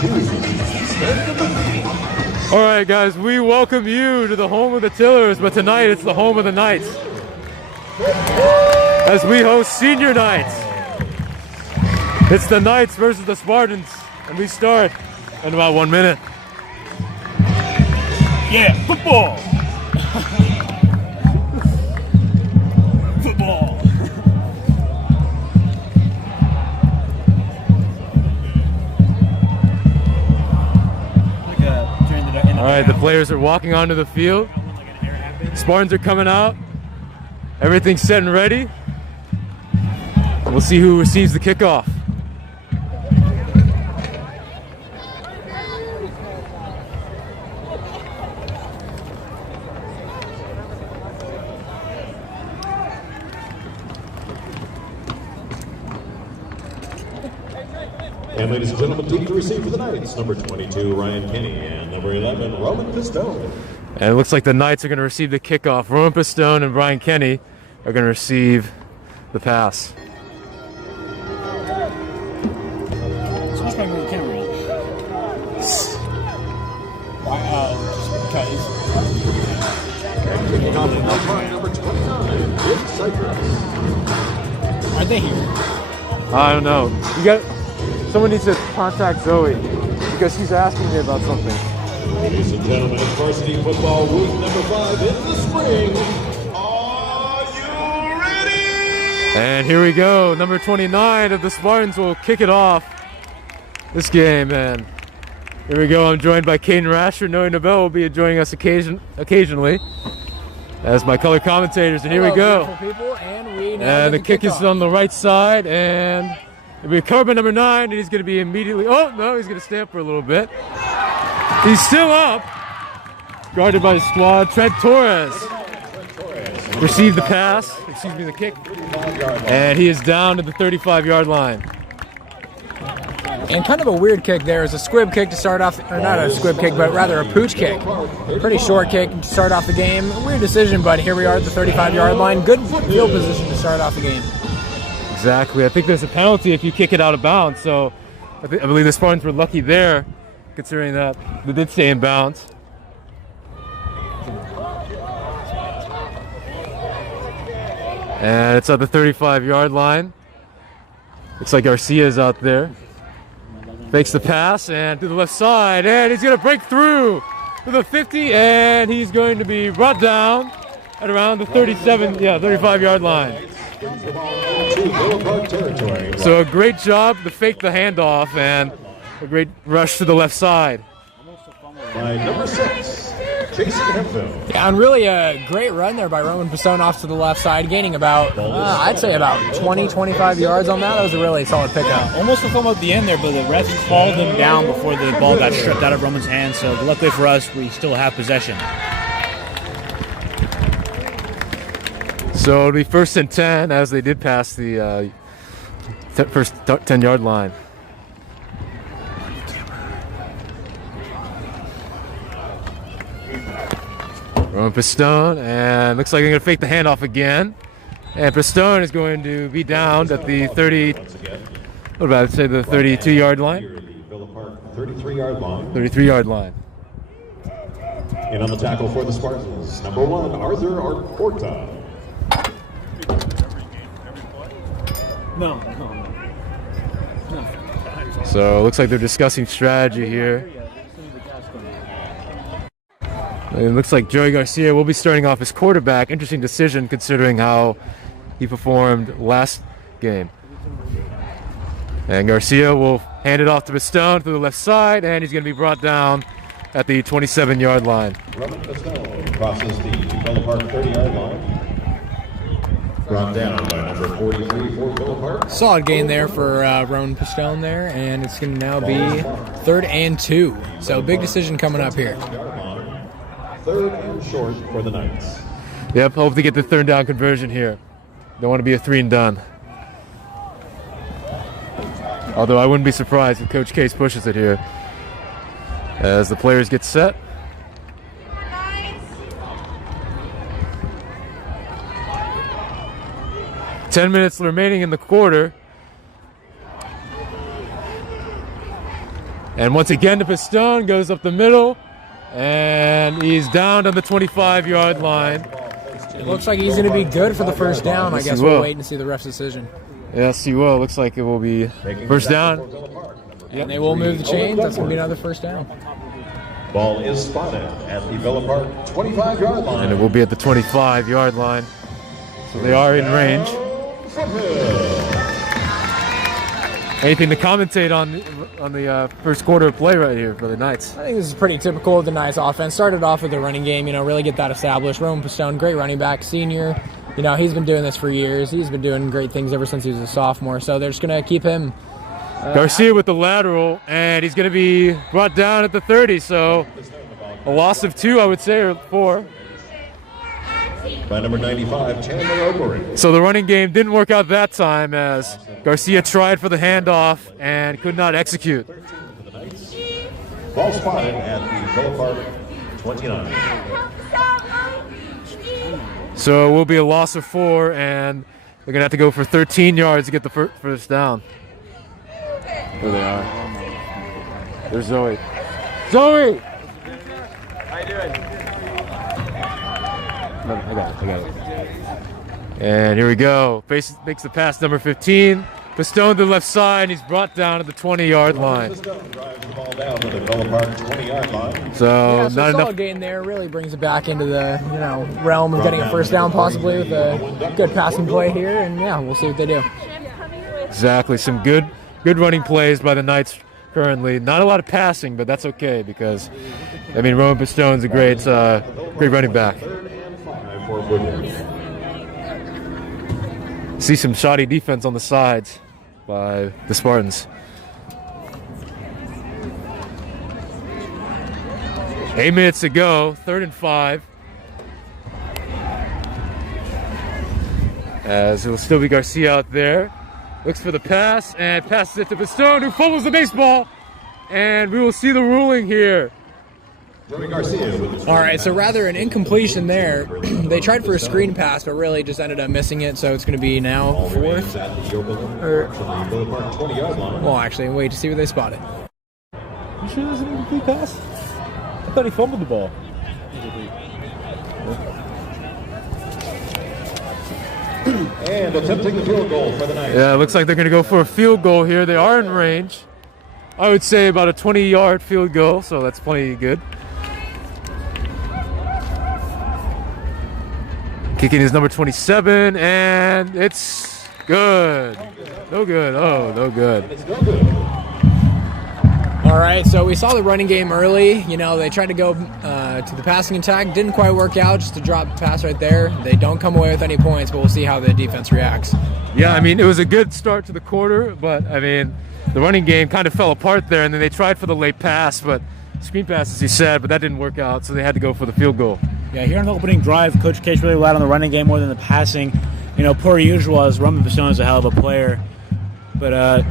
All right, guys, we welcome you to the home of the Tillers, but tonight it's the home of the Knights as we host senior nights. It's the Knights versus the Spartans, and we start in about 1 minute. Yeah, football! Football! All right, the players are walking onto the field. Spartans are coming out. Everything's set and ready. We'll see who receives the kickoff. And ladies and gentlemen, team to receive for the Knights, number 22, Ryan Kinney, and number 11, Roman Pistone. And it looks like the Knights are going to receive the kickoff. Roman Pistone and Brian Kenny are going to receive the pass. So much better than the camera. Wow, Number 29, Jim Cypress. are they here? I don't know. Someone needs to contact Zoe because she's asking me about something. Ladies and gentlemen, it's Varsity Football Week number 5 in the spring. Are you ready? And here we go. Number 29 of the Spartans will kick it off this game. And here we go. I'm joined by Caden Rasher. Noe Nobel will be joining us occasionally as my color commentators. And here we go. People, and And the kick is on the right side. And it'll be covered by number 9. And he's going to be immediately. Oh, no, he's going to stand for a little bit. He's still up. Guarded by the squad. Trent Torres received the pass. Excuse me, the kick. And he is down to the 35-yard line. And kind of a weird kick there is a squib kick to start off, or not a squib kick, but rather a pooch kick. Pretty short kick to start off the game. Weird decision, but here we are at the 35-yard line. Good field position to start off the game. Exactly. I think there's a penalty if you kick it out of bounds. So I believe the Spartans were lucky there, considering that they did stay in bounds. And it's at the 35-yard line. Looks like Garcia's out there. Fakes the pass and to the left side, and he's going to break through to the 50, and he's going to be brought down at around the 35-yard line. So a great job to fake the handoff and a great rush to the left side. By number 6, Jason Hemphill. Yeah, and really a great run there by Roman Pistone off to the left side, gaining about, I'd say about 20-25 yards on that. That was a really solid pickup. Almost a fumble at the end there, but the refs called him down before the ball got stripped out of Roman's hands. So luckily for us, we still have possession. So it'll be 1st and 10 as they did pass the first 10-yard line. Roman Pistone, and looks like they're going to fake the handoff again. And Pistone is going to be down at the 32-yard line. 33-yard line. 33-yard line. And on the tackle for the Spartans, number 1, Arthur Arporta. No. So it looks like they're discussing strategy here. It looks like Joey Garcia will be starting off as quarterback. Interesting decision considering how he performed last game. And Garcia will hand it off to Pistone to the left side, and he's going to be brought down at the 27-yard line. Roman Pistone crosses the Villa Park 30-yard line. Brought down by number 43 for Villa Park. Solid gain there for Roman Pistone there, and it's going to now be 3rd and 2. So big decision coming up here. 3rd and short for the Knights. Yep, hope to get the 3rd down conversion here. Don't want to be a 3 and done. Although I wouldn't be surprised if Coach Case pushes it here. As the players get set. Nice. 10 minutes remaining in the quarter. And once again, the Pistone goes up the middle, and he's down on the 25-yard line. It looks like he's going to be good for the first down. Yes, I guess he we'll will. wait and see the ref's decision. Yes, he will. Looks like it will be first down. And they will move the chains. That's going to be another first down. Ball is spotted at the Villa Park 25-yard line. And it will be at the 25-yard line. So they are in range. Anything to commentate on the first quarter of play right here for the Knights? I think this is pretty typical of the Knights offense. Started off with the running game, really get that established. Roman Pistone, great running back, senior. He's been doing this for years. He's been doing great things ever since he was a sophomore. So they're just going to keep him. Garcia with the lateral, and he's going to be brought down at the 30. So a loss of 2, I would say, or 4. By number 95, Chandler Obery. So the running game didn't work out that time as Garcia tried for the handoff and could not execute. Ball spotted at the Villa Park 29. So it will be a loss of 4, and they're going to have to go for 13 yards to get the first down. There they are. There's Zoe. Zoe! How you doing? I got it. And here we go. Makes the pass, number 15. Pistone to the left side, and he's brought down to the 20-yard line. Drives the ball down to the Villa Park 20-yard line. So So not a solid enough. gain there. Really brings it back into the realm of getting a first down possibly with a good passing play here. And we'll see what they do. Exactly. Some good running plays by the Knights currently. Not a lot of passing, but that's okay because, Roman Pistone's a great running back. For Woodward. See some shoddy defense on the sides by the Spartans. 8 minutes to go, 3rd and 5. As it will still be Garcia out there. Looks for the pass and passes it to Pistone, who fumbles the baseball. And we will see the ruling here. All right, so rather an incompletion there. They tried for a screen pass, but really just ended up missing it. So it's going to be now 4th. Well, actually, wait to see what they spotted. You sure this is an incomplete pass? I thought he fumbled the ball. And attempting the field goal for the Knights. Yeah, it looks like they're going to go for a field goal here. They are in range. I would say about a 20-yard field goal, so that's plenty good. Kicking is number 27, and it's good. No good. Oh, no good. All right, so we saw the running game early. They tried to go to the passing attack. Didn't quite work out, just a drop pass right there. They don't come away with any points, but we'll see how the defense reacts. Yeah, it was a good start to the quarter, but, the running game kind of fell apart there, and then they tried for the late pass, but screen pass, as you said, but that didn't work out, so they had to go for the field goal. Yeah, here on the opening drive, Coach Case really relied on the running game more than the passing. Per usual, as Roman Pistone is a hell of a player. But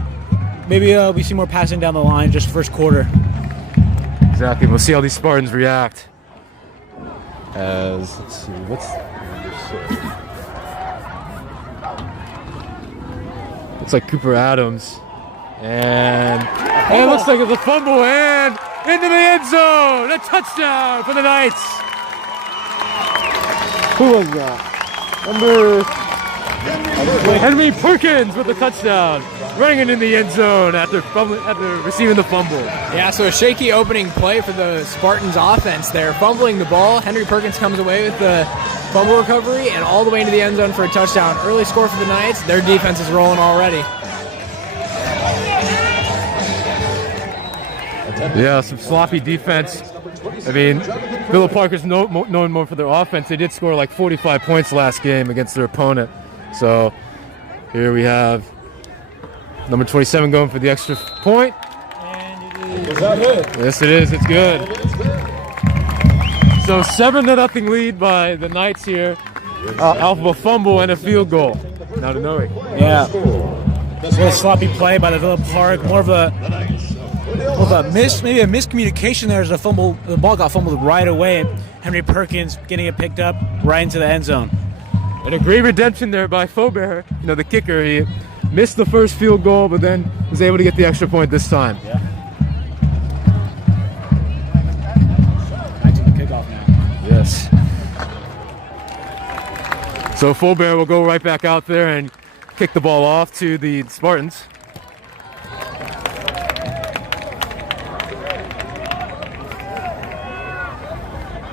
maybe we see more passing down the line just first quarter. Exactly. We'll see how these Spartans react. Let's see, what's number 6? Looks like Cooper Adams. And it looks like it's a fumble, and into the end zone! A touchdown for the Knights! Who was that? Henry Perkins with the touchdown. Running it in the end zone after receiving the fumble. Yeah, so a shaky opening play for the Spartans offense there. Fumbling the ball. Henry Perkins comes away with the fumble recovery and all the way into the end zone for a touchdown. Early score for the Knights. Their defense is rolling already. Yeah, some sloppy defense. Villa Park is known more for their offense. They did score like 45 points last game against their opponent. So here we have number 27 going for the extra point. And Yes, it is. It's good. So 7-0 lead by the Knights here. Off of a fumble and a field goal. Now to Noe. yeah, a little sloppy play by the Villa Park. More of a miscommunication there as the ball got fumbled right away. And Henry Perkins getting it picked up right into the end zone. And a great redemption there by Faubert, the kicker. He missed the first field goal, but then was able to get the extra point this time. Yeah. Yes. So Full Bear will go right back out there and kick the ball off to the Spartans.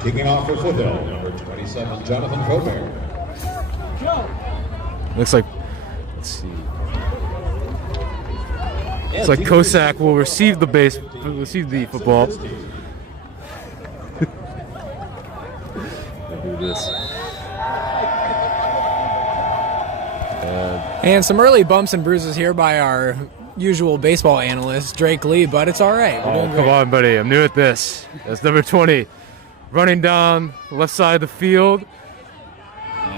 Kicking off for Foothill, number 27, Jonathan Colbert. Looks like, let's see. Looks like Kosak will receive the football. Do this. And some early bumps and bruises here by our usual baseball analyst, Drake Lee, but it's all right. We're doing great. Come on, buddy. I'm new at this. That's number 20. Running down the left side of the field.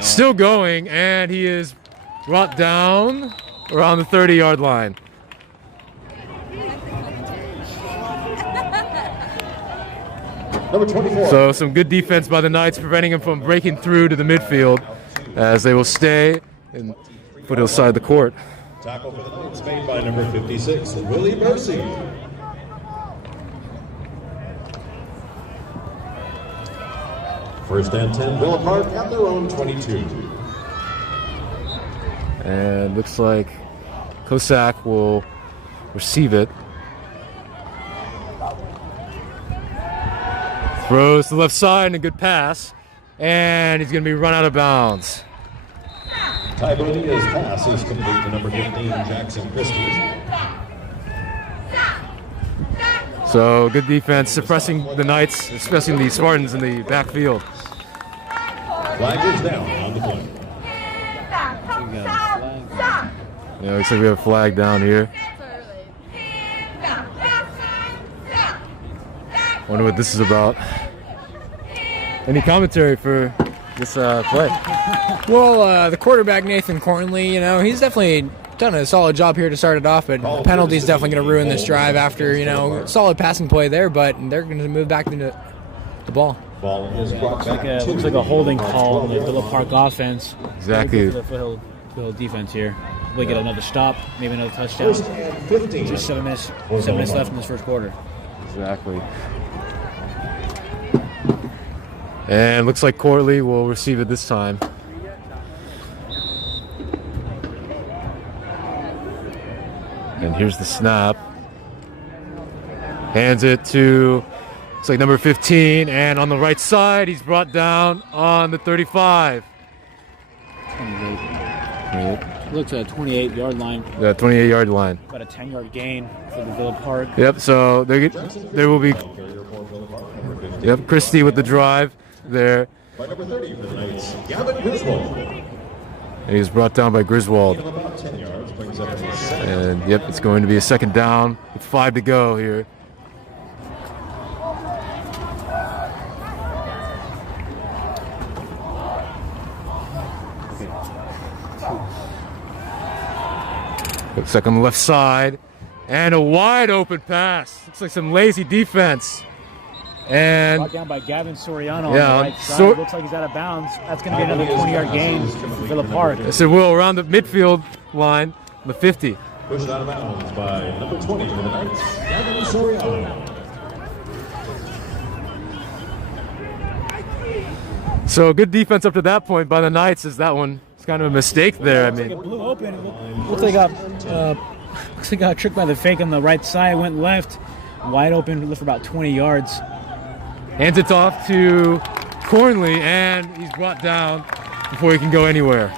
Still going, and he is brought down around the 30-yard line. Number 24. So some good defense by the Knights, preventing him from breaking through to the midfield, as they will stay in Foothill side of the court. Tackle for the Knights made by number 56, Willie Mercy. First and 10, Villa Park at their own 22. And looks like Kosak will receive it. Throws to the left side and a good pass. And he's going to be run out of bounds. Ty Bonilla's pass is complete to number 15, Jackson Christie. So good defense, suppressing the Knights, especially the Spartans in the backfield. Flag is down on the play. Yeah, looks like we have a flag down here. Wonder what this is about. Any commentary for this play? Well, the quarterback, Nathan Cornley, he's definitely done a solid job here to start it off, but the penalty's definitely going to ruin this drive after, solid passing play there, but they're going to move back into the ball. Ball is brought back. Looks like a holding call on the Villa Park offense. Exactly. For the Foothill defense here. We get another stop, maybe another touchdown. First and 15. Just 7 minutes left in this first quarter. Exactly. And looks like Corley will receive it this time. And here's the snap. Hands it to, looks like number 15. And on the right side, he's brought down on the 35. 28. Looks at a 28-yard line. The 28-yard line. About a 10-yard gain for the Villa Park. Yep, so there will be, yep, Christie with the drive there. By number 30 for the Knights, Gavin Griswold. And he's brought down by Griswold. About 10 yards, brings up to second. And yep, it's going to be a second down with 5 to go here. Looks like on the left side. And a wide open pass. Looks like some lazy defense. And Brought down by Gavin Soriano yeah, on the right side. Looks like he's out of bounds. That's going to be another 20-yard gain for Villa Park. yes, it will, around the midfield line, the 50. Pushed out of bounds by number 20 for the Knights, Gavin Soriano. So good defense up to that point by the Knights, as that one is kind of a mistake there. I mean, It blew open. Looks like got tricked by the fake on the right side. Went left, wide open for about 20 yards. hands it off to Cornley, and he's brought down before he can go anywhere.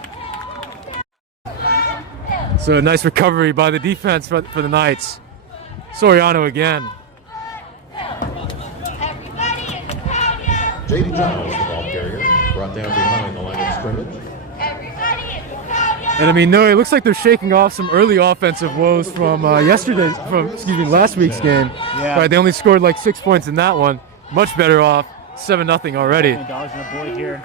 So a nice recovery by the defense for the Knights. Soriano again. J.D. Giles, the ball carrier, brought down behind the line of scrimmage. And I mean, no, it looks like they're shaking off some early offensive woes from last week's game. Yeah. Right, they only scored like 6 points in that one. Much better off, 7-0 already. Dodging a boy here.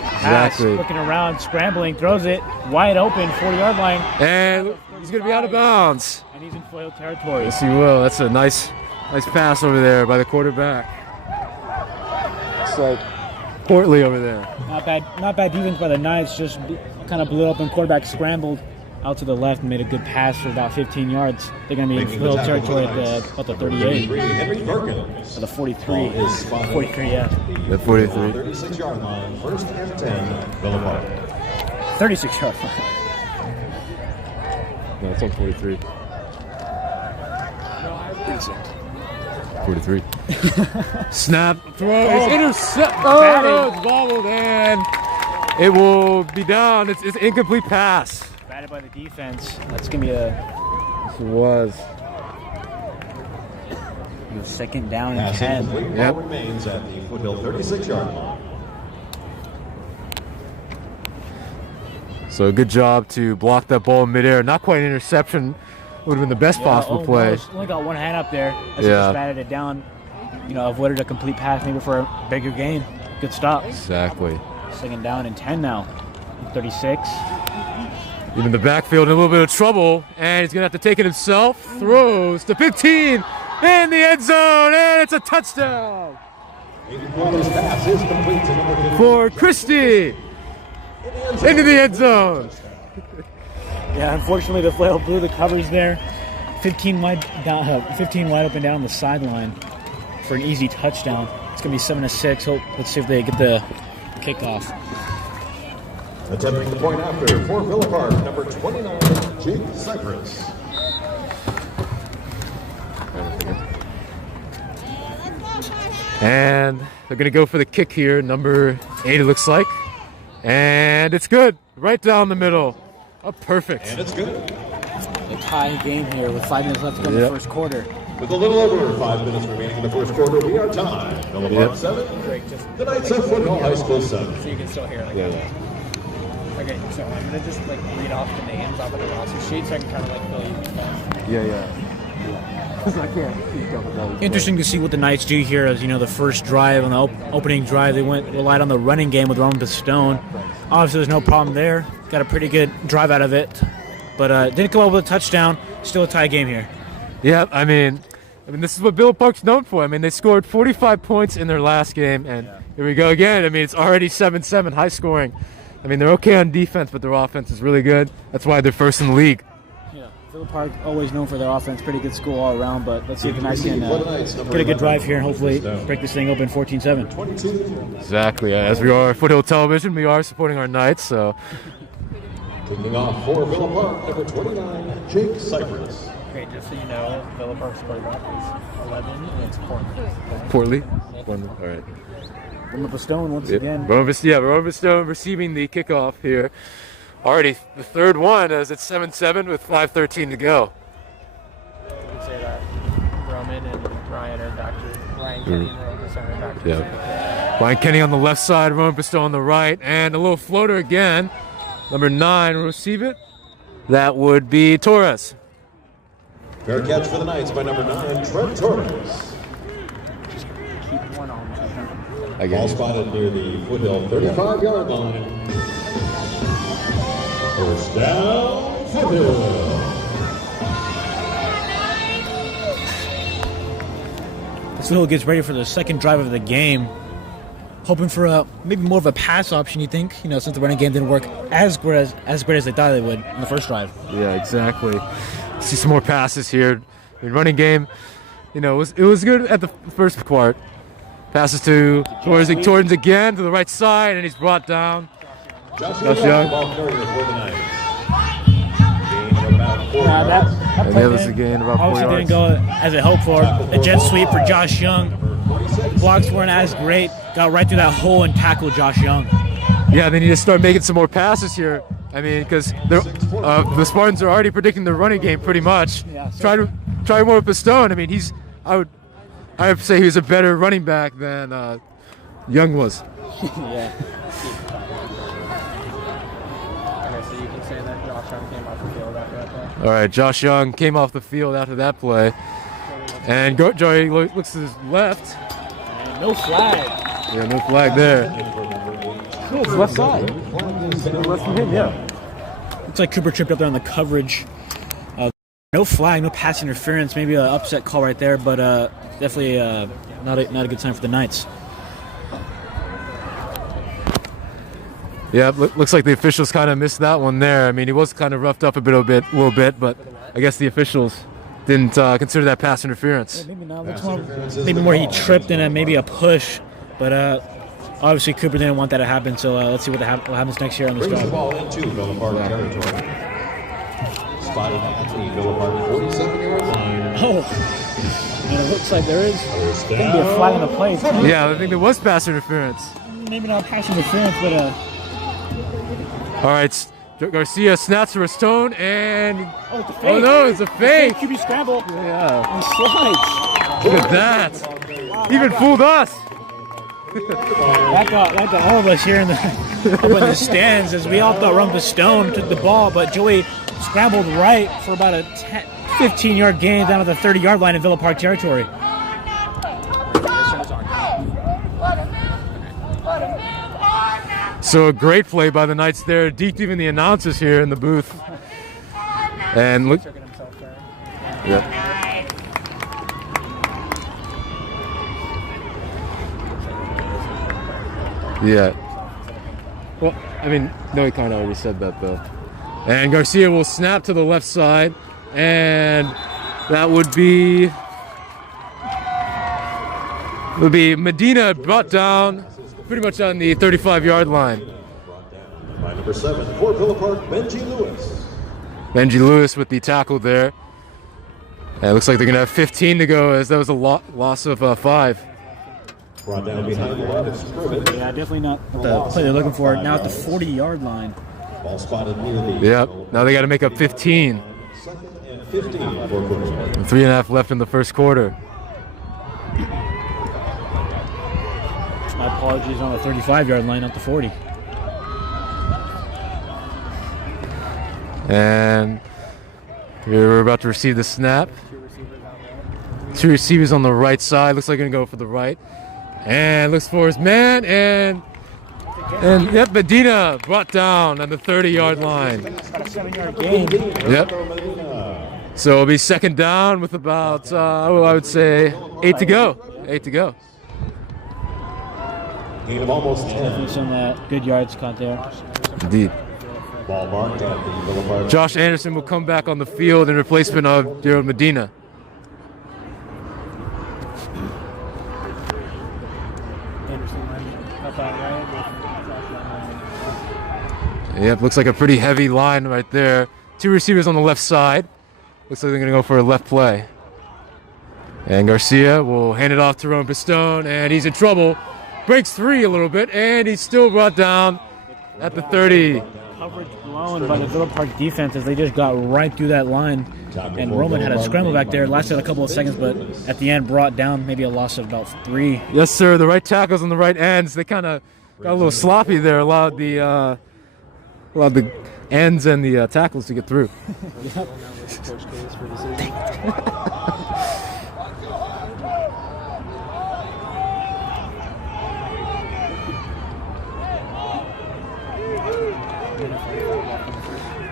Exactly. Pass, looking around, scrambling, throws it wide open, 40-yard line. And he's going to be out of bounds. And he's in Foothill territory. Yes, he will. That's a nice pass over there by the quarterback. It's like Portley over there. Not bad defense by the Knights. Just kind of blew up and quarterback scrambled out to the left and made a good pass for about 15 yards. They're going to be in Foothill territory at about the 38. Or the 43. 43, yeah. The 43. 36-yard line, first and 10, Villa Park. 36 yards. No, it's on 43. 43. Snap, throw, it's intercept. Oh, no, it's bobbled, and it will be down. It's an incomplete pass. Batted by the defense. That's going to be a Yes, it was. second down and Pass 10. incomplete. Yep. Ball remains at the Foothill 36-yard line. So good job to block that ball in midair. Not quite an interception. Would have been the best possible play. Only got one hand up there. As he Yeah. just batted it down. Avoided a complete pass maybe for a bigger gain. Good stop. Exactly. Second down and 10 now. 36. Even the backfield in a little bit of trouble, and he's going to have to take it himself. Throws to 15 in the end zone, and it's a touchdown This pass is complete to number 15. for Christie into the end zone. Yeah, unfortunately the flail blew the covers there. 15 wide open down the sideline for an easy touchdown. It's going to be 7-6. Let's see if they get the kickoff. Attempting the point after for Villa Park, number 29, Jake Cypress. And they're going to go for the kick here, number 8 it looks like. And it's good, right down the middle. Oh, perfect. And it's good. A tie game here with 5 minutes left to go in the first quarter. With a little over 5 minutes remaining in the first quarter, we are tied. Villa Park 7, the Knights of Foothill High School 7. So you can still hear like Yeah. Okay, so I'm gonna just like read off the names off of the roster sheet so I can kind of like fill you in. Yeah. Interesting to see what the Knights do here. As the first drive on the opening drive, they relied on the running game with Roman Pistone. Obviously, there's no problem there. Got a pretty good drive out of it, but didn't come up with a touchdown. Still a tie game here. Yeah, I mean, this is what Villa Park's known for. I mean, they scored 45 points in their last game, and here we go again. I mean, it's already 7-7, high scoring. I mean, they're okay on defense, but their offense is really good. That's why they're first in the league. Yeah, Villa Park always known for their offense. Pretty good school all around, but let's see if the Knights can get a good drive here and hopefully break this thing open 14-7. Exactly. As we are Foothill Television, we are supporting our Knights, so. Kicking off for Villa Park, number 29, Jake Cypress. Okay, just so you know, Villa Park's quarterback is 11 and it's Portland. Portly? All right. Roman Pistone once again. Roman Pistone receiving the kickoff here. Already the third one as it's 7-7 with 5:13 to go. You can say that Roman and Ryan are doctors. Ryan Kenny and Roman Pistone are doctors. Yeah. Ryan Kenny on the left side, Roman Pistone on the right, and a little floater again. Number 9 will receive it. That would be Torres. Fair catch for the Knights by number 9, Trent Torres. Keep one on. Ball spotted near the Foothill 35-yard line. First down, Foothill. Foothill gets ready for the second drive of the game. Hoping for maybe more of a pass option, you think? Since the running game didn't work as great as they thought they would in the first drive. Yeah, exactly. See some more passes here. I mean, running game, it was good at the first part. Passes to Torrens again to the right side, and he's brought down. Josh Young. Ball carrier for the Knights. Gain of about 4 yards. And the other's again about 4 Obviously yards. didn't go as I hoped for. A jet sweep for Josh Young. Blocks weren't as great. Got right through that hole and tackled Josh Young. Yeah, they need to start making some more passes here. I mean, because the Spartans are already predicting their running game pretty much. Yeah, so Try more with Pistone. I mean, I would say he was a better running back than Young was. Yeah. Okay, so you can say that Josh Young came off the field after that play. All right, Josh Young came off the field after that play. And Joey looks to his left. And no flag. Yeah, no flag there. Oh, it's left side. Left from him, yeah. Looks like Cooper tripped up there on the coverage. No flag, no pass interference. Maybe an upset call right there, but definitely not a good sign for the Knights. Yeah, looks like the officials kind of missed that one there. I mean, he was kind of roughed up a little bit, but I guess the officials didn't consider that pass interference. Yeah, maybe not. Maybe more he tripped in maybe a push, but obviously Cooper didn't want that to happen. So let's see what happens next year on this Brings the drive. ball into Villa Park territory. Spotted at the Villa Park 47-yard line. Oh, and it looks like there is going to be a flag on the play. Yeah, I think there was pass interference. Maybe not pass interference, but All right, Garcia snaps for a stone, and it's a fake. oh no, it's a fake. QB scramble. Yeah, And slides. look at that. Even fooled us. That got all of us here up in the stands, as we all thought Rumpus Stone took the ball, but Joey scrambled right for about a 15-yard gain down to the 30-yard line in Villa Park territory. So a great play by the Knights there, deep even the announcers here in the booth. And look. Yep. Yeah. Well, I mean, no, he kind of already said that though. And Garcia will snap to the left side, and that would be Medina brought down pretty much on the 35-yard line. By number 7 for Villa Park, Benji Lewis. Benji Lewis with the tackle there. And it looks like they're going to have 15 to go, as that was a loss of 5. Brought down behind the line of scrimmage. Yeah, definitely not the play they're looking for. Now at the 40-yard line. Ball spotted near the. Yep. Now they got to make up 15. 2nd and 15 for quarterback. 3.5 left in the first quarter. My apologies, on the 35-yard line, not the 40. And here we're about to receive the snap. 2 receivers on the right side. Looks like they're going to go for the right. And looks for his man. And yep, Medina brought down on the 30-yard line. About a 7-yard gain. Yep. So it'll be second down with about, I would say, 8 to go. 8 to go. Gain of almost 10. Definitely some good yards caught there. Indeed. Ball marked at the Villa Park. Josh Anderson will come back on the field in replacement of Daryl Medina. Yep, looks like a pretty heavy line right there. 2 receivers on the left side. Looks like they're going to go for a left play. And Garcia will hand it off to Roman Pistone, and he's in trouble. Breaks 3 a little bit, and he's still brought down at the 30. Coverage blown by the Villa Park defense as they just got right through that line. And Roman had a scramble back there. Lasted a couple of seconds, but at the end brought down maybe a loss of about 3. Yes, sir. The right tackles on the right ends. They kind of got a little sloppy there. Allowed the ends and the tackles to get through.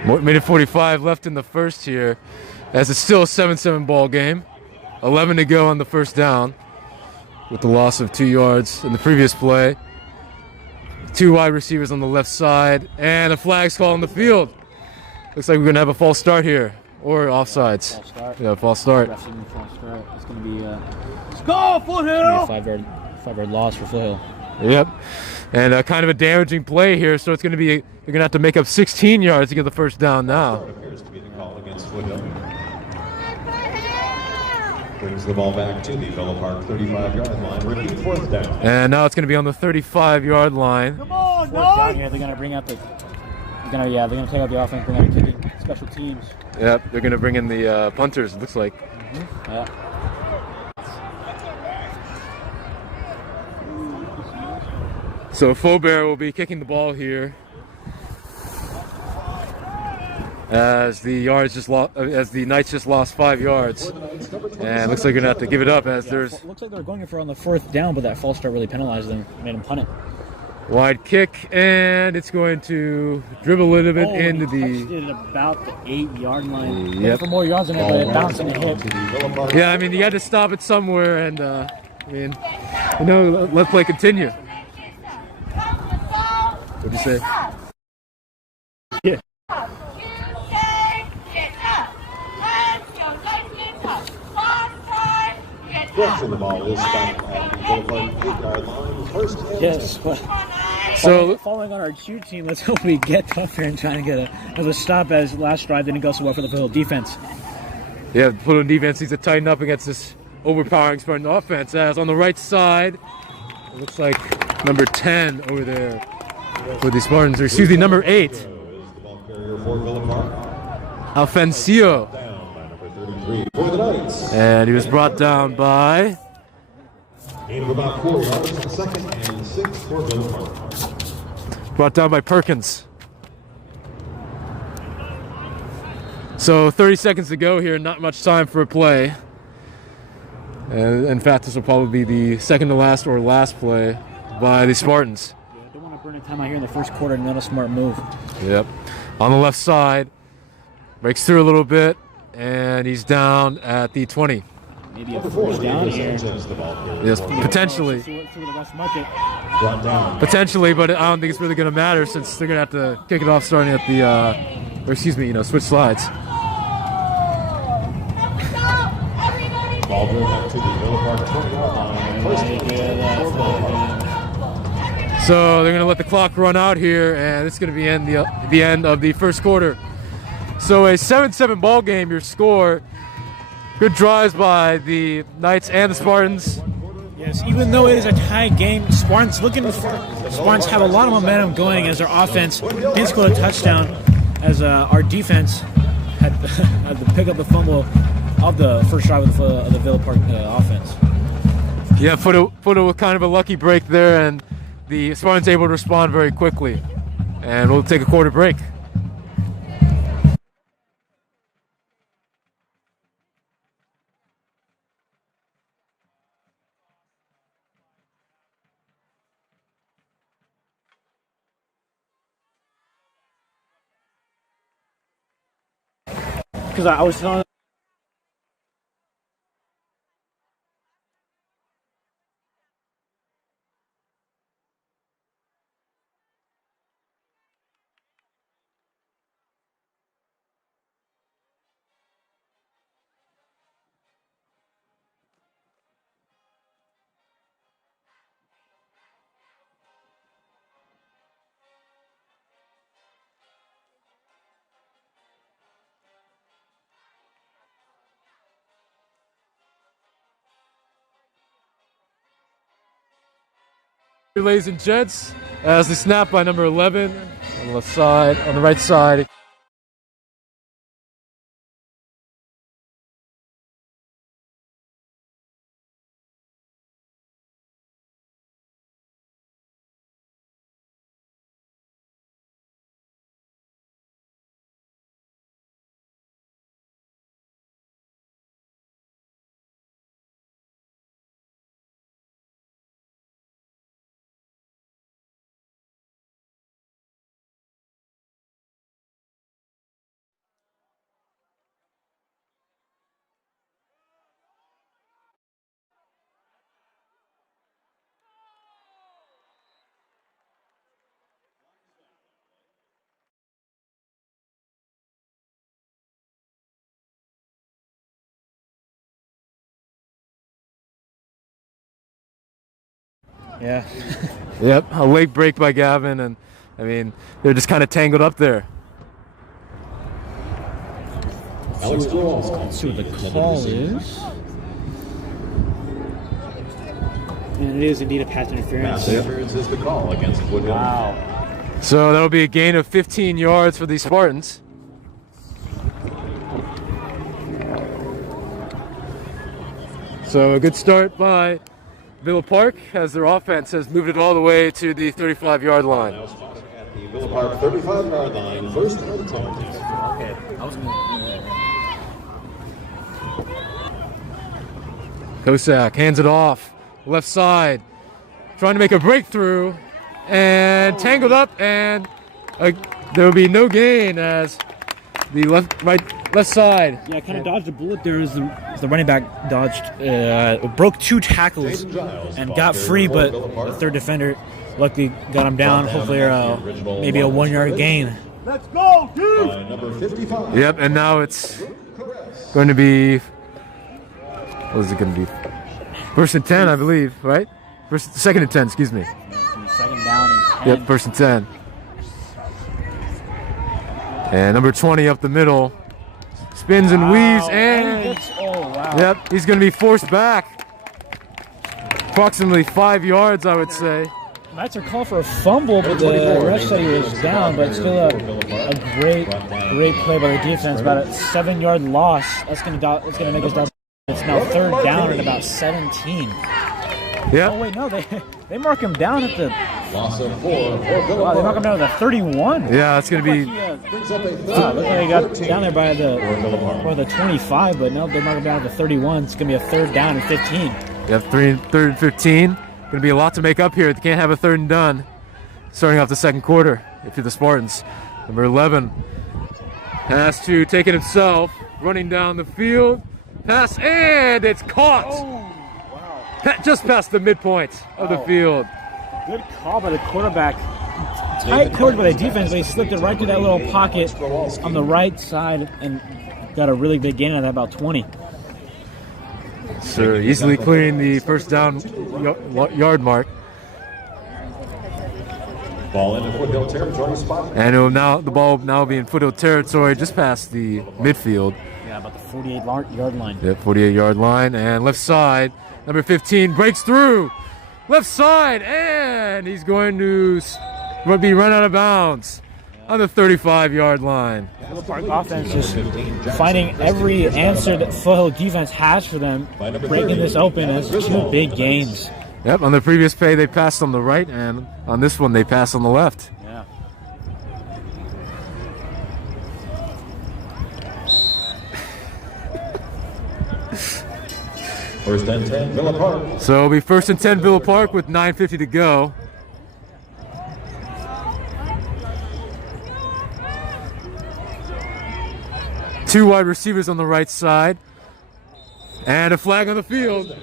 Minute 45 left in the first here, as it's still a 7-7 ball game. 11 to go on the first down, with the loss of 2 yards in the previous play. 2 wide receivers on the left side, and a flag's call on the field. Looks like we're going to have a false start here, or offsides. False start. Yeah, false start. False start. It's going to be a Foothill! 5-yard loss for Foothill. Yep. And kind of a damaging play here, so it's going to be, you're going to have to make up 16 yards to get the first down now. Appears to be the call against Foothill. Brings the ball back to the Villa Park 35-yard line. Repeat 4th down. And now it's going to be on the 35-yard line. Come on, fourth down here, they're going to bring out they're going to take out the offense, bring out the kicking special teams. Yep, they're going to bring in the punters, it looks like. Yeah. So Faubert will be kicking the ball here, as the Knights just lost 5 yards, and looks like they're gonna have to give it up, as there's. Looks like they're going for on the 4th down, but that false start really penalized them, made them punt it. Wide kick, and it's going to dribble a little bit into Touched the. it about the 8-yard line. Yep. Looking for more yards in it, but it bounced and it hit. Yeah, I mean you had to stop it somewhere, and let play continue. What'd you say? up. Tuesday, get up. Let's go, let's get up. Last time, get up. Crossing the ball is back at the Boulevard 8-yard line. First and Yes. So Following on our cue team, let's hope we get up here and try and get a stop, as last drive didn't go so well for the Foothill defense. yeah, Foothill defense needs to tighten up against this overpowering Spartan offense. As on the right side, it looks like number 10 over there for the Spartans, or excuse me, number 8. is the ball carrier for Villa Park. Alfencio. Down by number 33 for the Knights. And he was brought down by Gain of about 4 yards. Second and 6 for Villa Park. Perkins. So 30 seconds to go here, not much time for a play. And in fact, this will probably be the second to last or last play by the Spartans. Yeah, don't want to burn a time out here in the first quarter, not a smart move. Yep. On the left side, breaks through a little bit, and he's down at the 20. Maybe a first down here. Resurgence, the ball carrier Yes, for potentially. See what the rest mark it. brought down. Potentially, but I don't think it's really going to matter since they're going to have to kick it off starting at the, switch slides. Ball driven back to the Villa Park 20-yard line. First and 10 for Villa Park. So they're going to let the clock run out here, and it's going to be the end of the first quarter. So a 7-7 ball game, your score. Good drives by the Knights and the Spartans. Yes, even though it is a tied game, Spartans have a lot of momentum going as their offense didn't score a touchdown, as our defense had to pick up the fumble of the first drive of the Villa Park offense. Yeah, Foothill with kind of a lucky break there, and the Spartans able to respond very quickly. And we'll take a quarter break. Because I was telling. Ladies and gents, as the snap by number 11 on the left side, on the right side. Yeah. Yep, a late break by Gavin, and I mean, they're just kind of tangled up there. Alex Grohl. Let's see what the call is. And it is indeed a pass interference. Pass interference is the call against Foothill. Wow. So that'll be a gain of 15 yards for the Spartans. So a good start by Villa Park, as their offense has moved it all the way to the 35-yard line. Now spotted at the Villa Park 35-yard line. First and 10. Okay. I was Kosak hands it off, left side, trying to make a breakthrough, and tangled up, and there will be no gain as the left side. Yeah, kind of dodged a bullet there as the running back dodged, broke two tackles and got free, but the third defender luckily got him down. Hopefully, maybe a 1 yard gain. Let's go, dude! Number 55. Yep, and now it's going to be, what is it going to be? First and 10, I believe, right? Second and 10, excuse me. Second down and 10. Yep, first and 10. And number 20 up the middle. Spins and weaves, and yep, he's going to be forced back. Approximately 5 yards, I would say. That's a call for a fumble, but the ref said he was down, but still a great play by the defense. About a 7-yard loss. That's going to make us down. It's now third down at about 17. Yeah. Oh wait, no, they mark him down at the. Loss of 4. Wow, they mark him down at the 31. Yeah, it's going to be. Brings up a Looks like they got down there by the 25, but no, they mark him down at the 31. It's going to be a third down and 15. Yeah, third and 15. Going to be a lot to make up here. They can't have a third and done. Starting off the second quarter, if you're the Spartans. Number 11 has to take it himself, running down the field. Pass, and it's caught. Just past the midpoint of the field. Good call by the quarterback. Tight covered by the defense, but he slipped it right to that little pocket on the right side and got a really big gain out of that, about 20. So easily clearing the first down yard mark. Ball into Foothill territory spot. And the ball will now be in Foothill territory, just past the midfield. Yeah, about the 48-yard line. Yep, 48-yard line. And left side, number 15 breaks through. Left side, and he's going to be run out of bounds on the 35-yard line. The Park offense just finding every answer that Foothill defense has for them, breaking this open as 2 big gains. Yep, on the previous play they passed on the right, and on this one they passed on the left. Yeah. First and 10, Villa Park. So it'll be first and 10 Villa Park with 9:50 to go. Two wide receivers on the right side. And a flag on the field.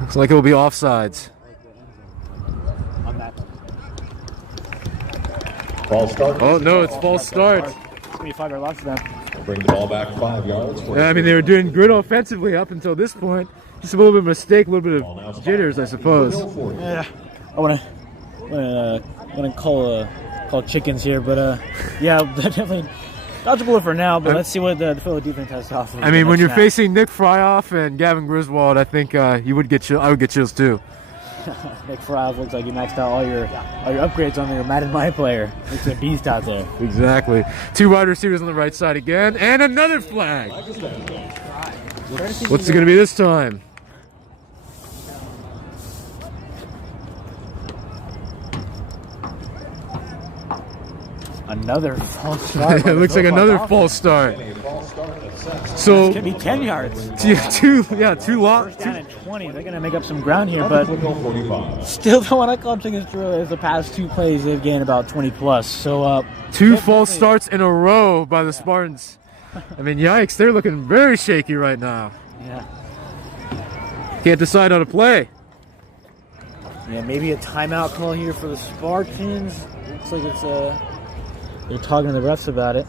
Looks like it will be offsides. False start. Oh no, it's false start. It's going to be a 5-yard loss for them. Bring the ball back 5 yards. Yeah, I mean, they were doing good offensively up until this point. Just a little bit of mistake, a little bit of jitters, I suppose. Yeah, I want to call chickens here, but yeah, definitely dodge a bullet for now. But let's see what the Philly defense has to offer. I mean, when you're facing Nick Fryoff and Gavin Griswold, I think you would get chills. I would get chills too. Nick Fryoff looks like you maxed out all your upgrades on your Madden My Player. It's a beast out there. Exactly. Two wide receivers on the right side again, and another flag. What's it going to be this time? Another false start. It looks like another false start. So It's gonna be 10 yards. two lots. First down and 20. They're gonna make up some ground here, but still don't want to call chickens true. As the past 2 plays, they've gained about 20 plus. So Two false starts in a row by the Spartans. I mean, yikes! They're looking very shaky right now. Yeah. Can't decide how to play. Yeah, maybe a timeout call here for the Spartans. Looks like it's they're talking to the refs about it.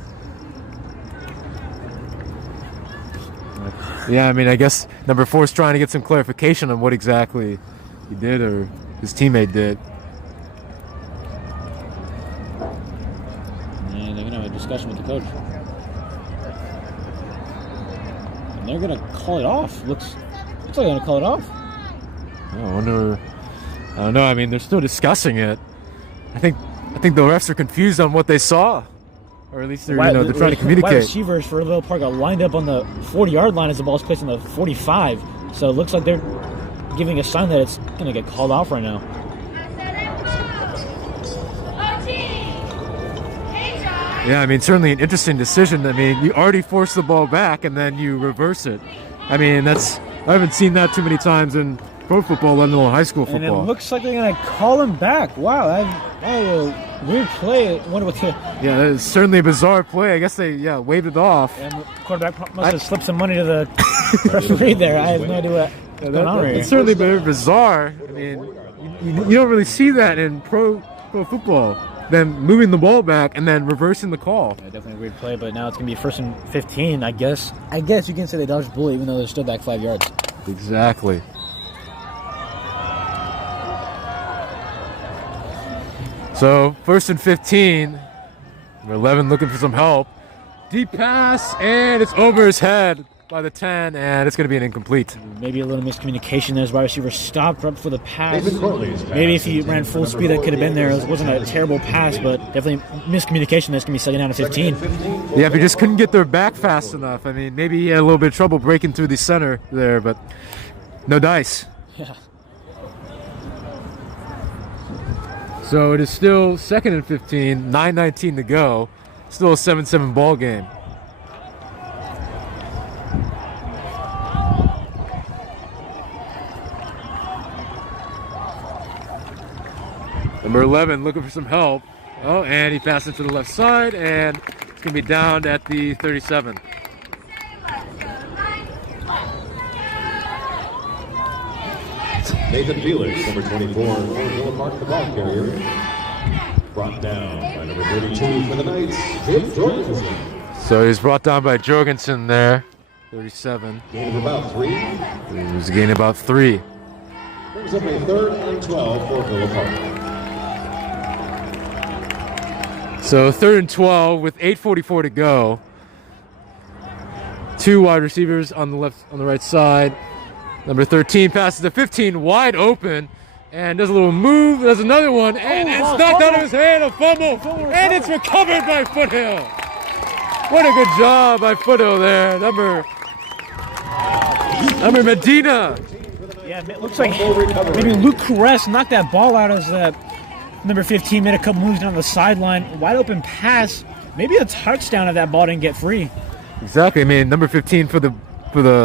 Yeah, I mean, I guess number 4 is trying to get some clarification on what exactly he did or his teammate did. And they're gonna have a discussion with the coach. And they're gonna call it off. Looks like they're gonna call it off. I wonder. I don't know. I mean, they're still discussing it. I think the refs are confused on what they saw, or at least they're trying to Wide communicate. receivers for Little Park are lined up on the 40-yard line as the ball's placed on the 45. So it looks like they're giving a sign that it's gonna get called off right now. Yeah, I mean, certainly an interesting decision. I mean, you already force the ball back and then you reverse it. I mean, I haven't seen that too many times in pro football, let alone high school football. And it looks like they're gonna call him back. Wow, that was a weird play. I wonder what the Yeah, that is certainly a bizarre play. I guess they waved it off. and the quarterback must have slipped some money to the referee there. I have no idea what's going on right It's here. certainly very bizarre. I mean, you don't really see that in pro football. them moving the ball back and then reversing the call. Yeah, definitely a weird play, but now it's going to be 1st and 15, I guess. I guess you can say they dodged the bullet even though they're still back 5 yards. Exactly. So 1st and 15. Number 11 looking for some help. Deep pass, and it's over his head by the 10, and it's going to be an incomplete. Maybe a little miscommunication there as wide receiver stopped right before the pass. Maybe if he ran full speed, that could have been there. It wasn't a terrible pass, but definitely miscommunication. That's going to be 2nd down to 15. Yeah, if he just couldn't get their back fast enough. I mean, maybe he had a little bit of trouble breaking through the center there, but no dice. Yeah. So it is still 2nd and 15, 9:19 to go. Still a 7-7 ball game. Number 11 looking for some help. Oh, and he passed it to the left side, and it's going to be down at the 37. Nathan Felix, number 24, Foothill Park, the ball carrier. Brought down by number 32 for the Knights, Jim Jorgensen. So he's brought down by Jorgensen there, 37. Gain of about 3. He was gaining about 3. Brings up a 3rd and 12 for Villa Park. So 3rd and 12 with 8:44 to go. 2 wide receivers on the right side. Number 13 passes to 15, wide open, and does a little move. There's another one, and it's knocked out of his hand, a fumble, and it's recovered by Foothill. What a good job by Foothill there. Number Medina. Yeah, it looks like maybe Luke Caress knocked that ball out as number 15 made a couple moves down the sideline. Wide open pass. Maybe a touchdown if that ball didn't get free. Exactly. I mean, number 15 for the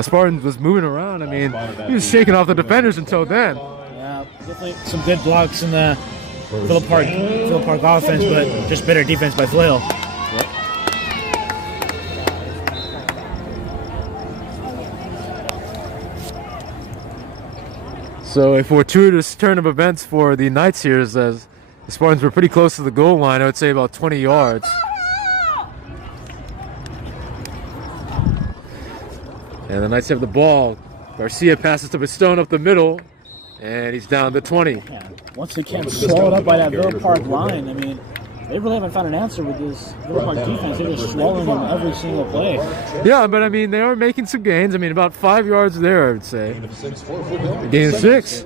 Spartans was moving around. I mean, he was shaking off the defenders until then. Yeah, definitely some good blocks in the Phillip Park offense, but just better defense by Foothill. So a fortuitous turn of events for the Knights here is as the Spartans were pretty close to the goal line. I would say about 20 yards. And the Knights have the ball. Garcia passes to Stone up the middle, and he's down to 20. Yeah. Once they can't swallowed up by that Villa Park line, I mean, they really haven't found an answer with this Villa Park defense. They're just swallowing them every single play. Yeah, but I mean, they are making some gains. I mean, about 5 yards there, I would say. Gain of 6.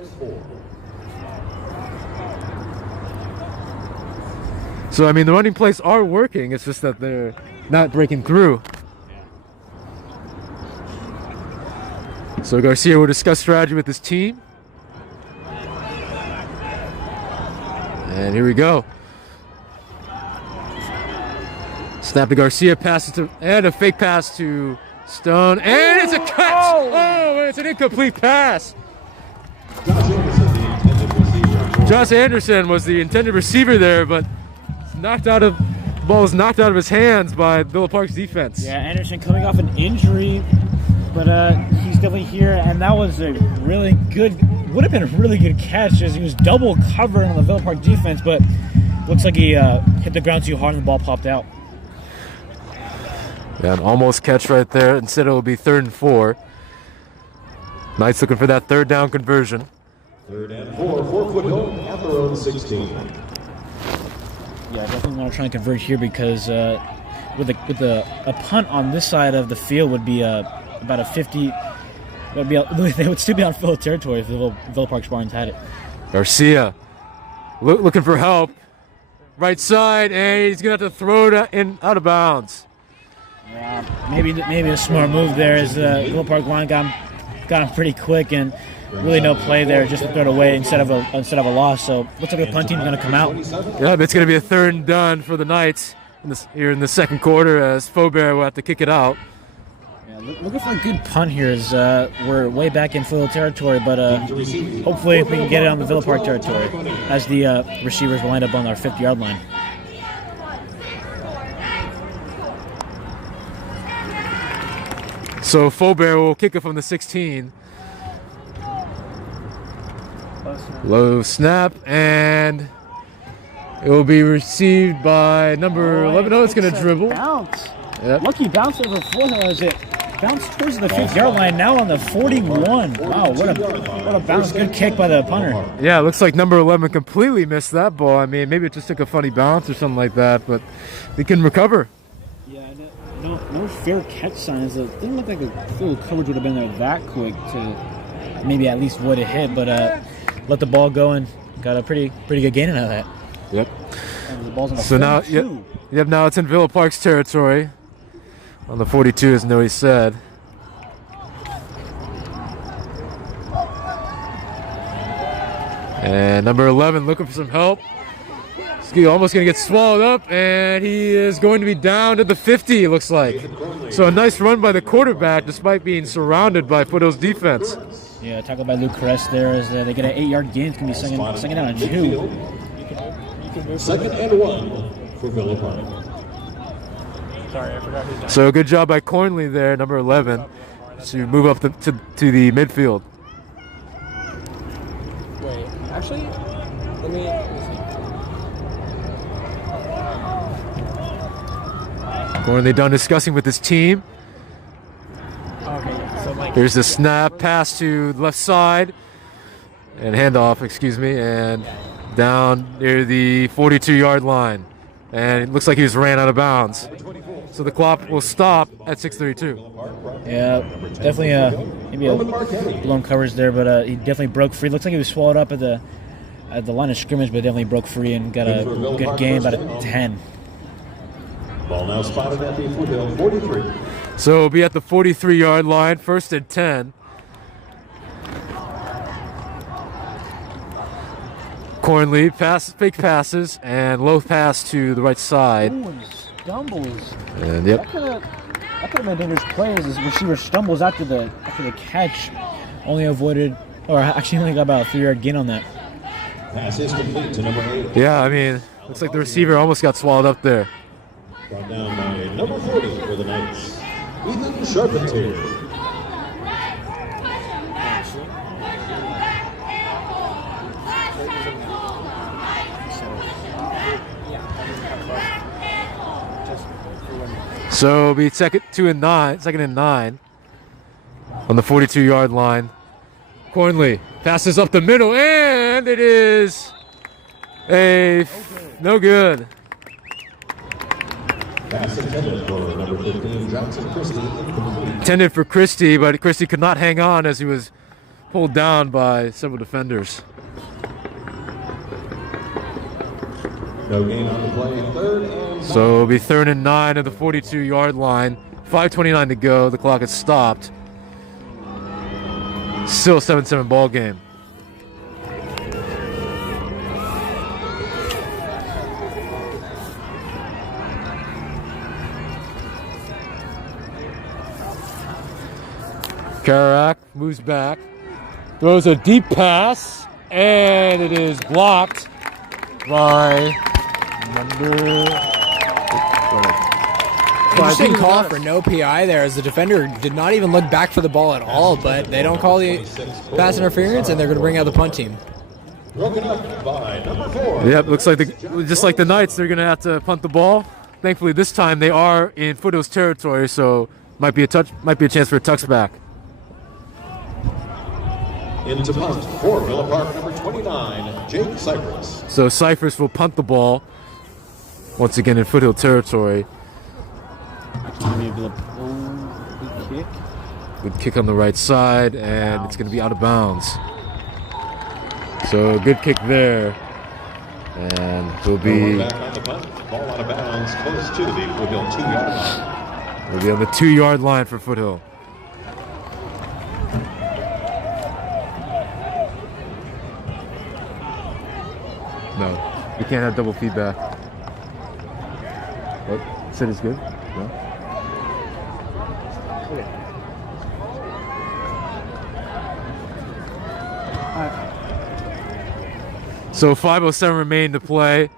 So, I mean, the running plays are working. It's just that they're not breaking through. So Garcia will discuss strategy with his team. And here we go. Snap to Garcia, passes to, and a fake pass to Stone, and it's a catch! Oh, it's an incomplete pass. Josh Anderson was the intended receiver there, but the ball was knocked out of his hands by Villa Park's defense. Yeah, Anderson coming off an injury, but he's definitely here, and that was a really good, would have been a really good catch as he was double covered on the Villa Park defense, but looks like he hit the ground too hard and the ball popped out. Yeah, an almost catch right there. Instead, it will be 3rd and 4. Knights looking for that 3rd down conversion. 3rd and 4 for Foothill at their own 16. Yeah, I definitely want to try and convert here because with a punt on this side of the field would be about a 50. They would still be on Phillip territory if the Villa Park Spartans had it. Garcia looking for help. Right side, and he's going to have to throw it out of bounds. Yeah, maybe a smart move there as the Villa Park line got him pretty quick and really no play there, just to throw it away instead of a loss. So looks like the punt team's going to come out. Yeah, it's going to be a 3rd and done for the Knights here in the second quarter as Faubert will have to kick it out. Yeah, looking for a good punt here as we're way back in Foothill territory, but hopefully we can get it on the Villa Park territory as the receivers will end up on our 50-yard line. So Faubert will kick it from the 16. Low snap, and It will be received by number 11. Oh, it's going to dribble. Bounce. Yep. Lucky bounce over Foothill as it bounced towards the 50-yard line. Now on the 41. Wow, what a bounce! Good kick by the punter. Yeah, it looks like number 11 completely missed that ball. I mean, maybe it just took a funny bounce or something like that, but they can recover. Yeah, no fair catch signs. It didn't look like the field coverage would have been there that quick to maybe at least would have hit, but let the ball go and got a pretty good gain out of that. Yep. And the ball's on the So now, 42. yep, now it's in Villa Park's territory. On the 42, as Noe said. And number 11 looking for some help. He's almost going to get swallowed up, and he is going to be down to the 50, it looks like. So a nice run by the quarterback, despite being surrounded by Foothill's defense. Yeah, tackled by Luke Crest there as they get an 8-yard gain. It's going to be second down and 2. Second and 1 for Villa Park. Sorry, I forgot who's down. So good job by Cornley there, number 11, to move up to the midfield. Wait, actually, let me see. Cornley done discussing with his team. Okay, so like There's the snap, pass to the left side, and handoff, and down near the 42-yard line. And it looks like he just ran out of bounds. So the clock will stop at 6:32. Yeah, definitely maybe a blown coverage there, but he definitely broke free. Looks like he was swallowed up at the line of scrimmage, but definitely broke free and got a good gain, about a 10. Ball now spotted at the Foothill 43. So it'll be at the 43-yard line, 1st and 10. Cornley fake passes and low pass to the right side. Ooh, and stumbles. And yep. That could have been dangerous plays. As receiver stumbles after the catch, only avoided, or actually only got about a 3-yard gain on that. Pass is complete to number 8. Yeah, I mean, looks like the receiver almost got swallowed up there. Brought down by number 40 for the Knights, Ethan Charpentier. So it'll be second and 9 on the 42-yard line. Cornley passes up the middle, and it is no good. Pass intended for number 15, Johnson Christie. Intended for Christie, but Christie could not hang on as he was pulled down by several defenders. No gain on the play. 3rd and 9. So it'll be 3rd and 9 at the 42-yard line. 5:29 to go. The clock has stopped. Still a 7-7 ball game. Karak moves back, throws a deep pass, and it is blocked by Interesting call for no PI there, as the defender did not even look back for the ball at all, but they don't call the pass interference, and they're going to bring out the punt team. Broken up by number 4. Yep, looks like just like the Knights, they're going to have to punt the ball. Thankfully, this time they are in Foothill's territory, so might be a chance for a touchback. Into punt for Villa Park, number 29, Jake Cypress. So Cypress will punt the ball once again in Foothill territory. Good kick on the right side, and it's going to be out of bounds. So good kick there, and it'll be Back on the punt, ball out of bounds, close to the Foothill 2-yard line. It'll be on the 2-yard line for Foothill. No, we can't have double feedback. What? Said it's good? No? So 5:07 remain to play.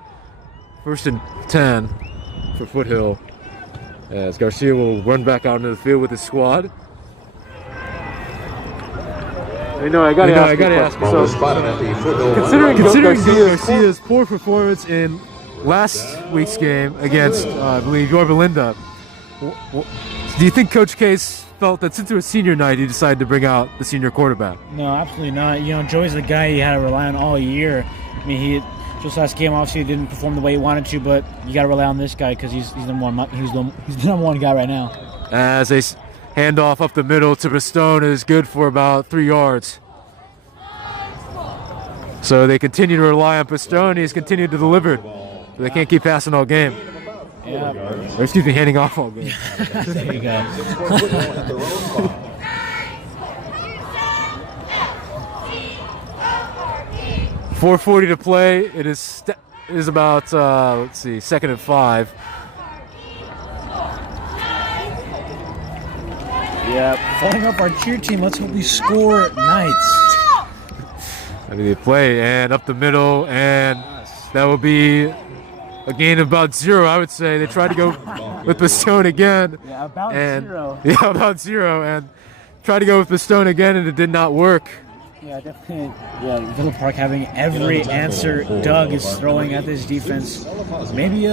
1st and 10 for Foothill, as Garcia will run back out into the field with his squad. I gotta ask. Ball is spotted at the Foothill 1. Considering Garcia's poor performance in last week's game against, I believe, Yorba Linda. Do you think Coach Case felt that since it was senior night, he decided to bring out the senior quarterback? No, absolutely not. You know, Joey's the guy you had to rely on all year. I mean, he just last game obviously didn't perform the way he wanted to, but you got to rely on this guy because he's the number one. He's the number one guy right now. As a handoff up the middle to Pistone is good for about 3 yards. So they continue to rely on Pistone. He's continued to deliver. But they can't keep passing all game. Yeah. Or excuse me, handing off all game. There you go. 4:40 to play. It is about let's see, 2nd and 5. Yeah, following up our cheer team. Let's hope we score Knights. I mean, they play and up the middle, and that will be a gain of about 0. I would say they tried to go with Pistone again. Yeah, about and, 0. Yeah, about 0, and tried to go with Pistone again, and it did not work. Yeah, definitely. Yeah, Villa Park having every answer Doug is throwing at this defense. Maybe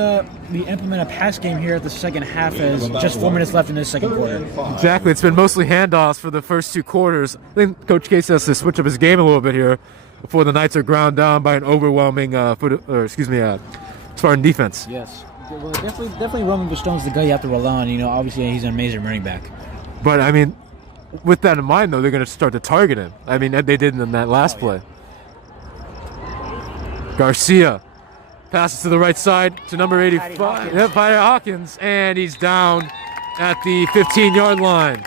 we implement a pass game here at the second half as just 4 minutes left in this second quarter. Exactly. It's been mostly handoffs for the first 2 quarters. I think Coach Case has to switch up his game a little bit here before the Knights are ground down by an overwhelming Spartan defense. Yes. Well, definitely Roman Pistone's the guy you have to rely on. You know, obviously he's an amazing running back. But, I mean, with that in mind, though, they're going to start to target him. I mean, they did in that last play. Garcia passes to the right side to number 85. Yep, Patty Hawkins. And he's down at the 15-yard line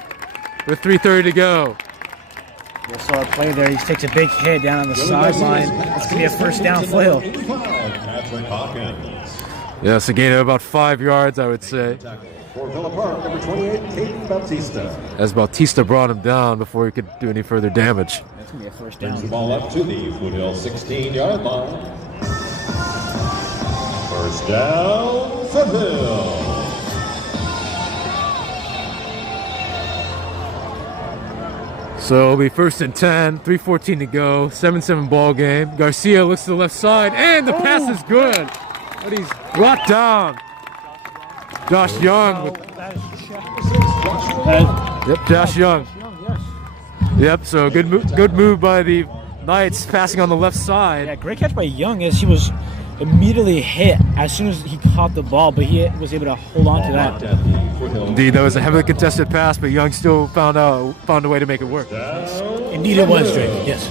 with 3:30 to go. We saw a play there. He takes a big hit down on the sideline. It's going to be a first down Foothill. Yes, a gain of about 5 yards, I would say. For Villa Park, number 28, Caden Bautista. As Bautista brought him down before he could do any further damage. That's going to be a first Brings the down. ball up to the Foothill 16-yard line. First down, Foothill. So it'll be 1st and 10, 3:14 to go, 7-7 ball game. Garcia looks to the left side, and the pass is good. But he's brought down. Josh Young. Yep, Josh Young. Yep, so good move by the Knights, passing on the left side. Yeah, great catch by Young as he was immediately hit as soon as he caught the ball, but he was able to hold on to that. Indeed, that was a heavily contested pass, but Young still found a way to make it work. Indeed it was, Drake. Yes.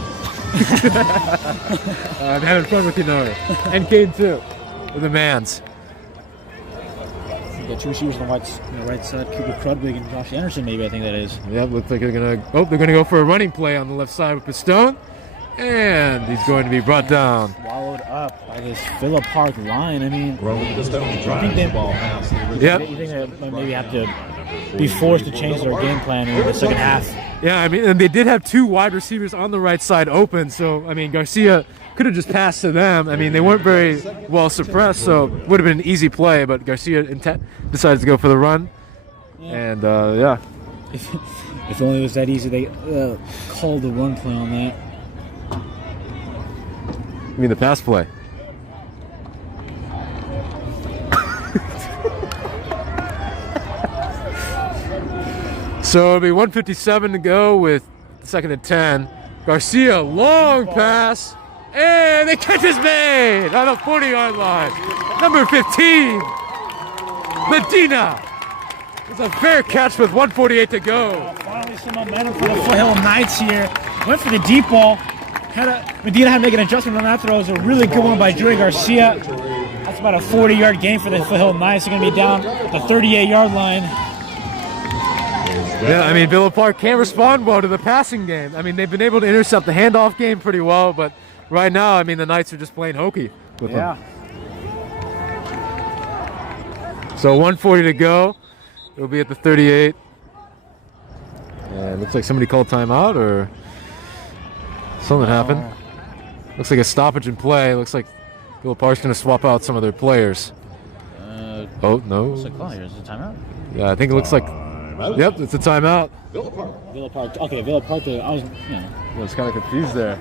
I'm having fun with you now. And Cade too, with the mans. The 2 receivers on the right side, Cooper Crudwig and Josh Anderson, maybe I think that is. Yep, looks like they're gonna go for a running play on the left side with Pistone. And he's going to be brought down. Swallowed up by this Villa Park line. I mean, Rolling Stone I think drives they, the ball past the Yep. you think they maybe have to be forced to change their game plan in the second half. Yeah, I mean, and they did have 2 wide receivers on the right side open, so, I mean, Garcia could have just passed to them. I mean, they weren't very well suppressed, so it would have been an easy play, but Garcia decided to go for the run. Yeah. And, yeah. If only it was that easy, they called the run play on that. I mean, the pass play. So it'll be 1:57 to go with 2nd and 10. Garcia, long pass, and the catch is made on the 40-yard line. Number 15, Medina. It's a fair catch with 1:48 to go. Finally, some momentum for the Foothill Knights here. Went for the deep ball. Medina had to make an adjustment on that throw. It was a really good one by Joey Garcia. That's about a 40-yard gain for the Foothill Knights. They're going to be down the 38-yard line. Yeah, I mean, Villa Park can't respond well to the passing game. I mean, they've been able to intercept the handoff game pretty well, but right now, I mean, the Knights are just playing hokey with them. So 1:40 to go. It'll be at the 38. And looks like somebody called timeout or something happened. Looks like a stoppage in play. Looks like Villa Park's going to swap out some of their players. Oh, no. What's the call here? Is it a timeout? Yeah, I think it looks like... Yep, it's a timeout. Villa Park. Villa Park. Okay, Villa Park. I was, I was kind of confused there.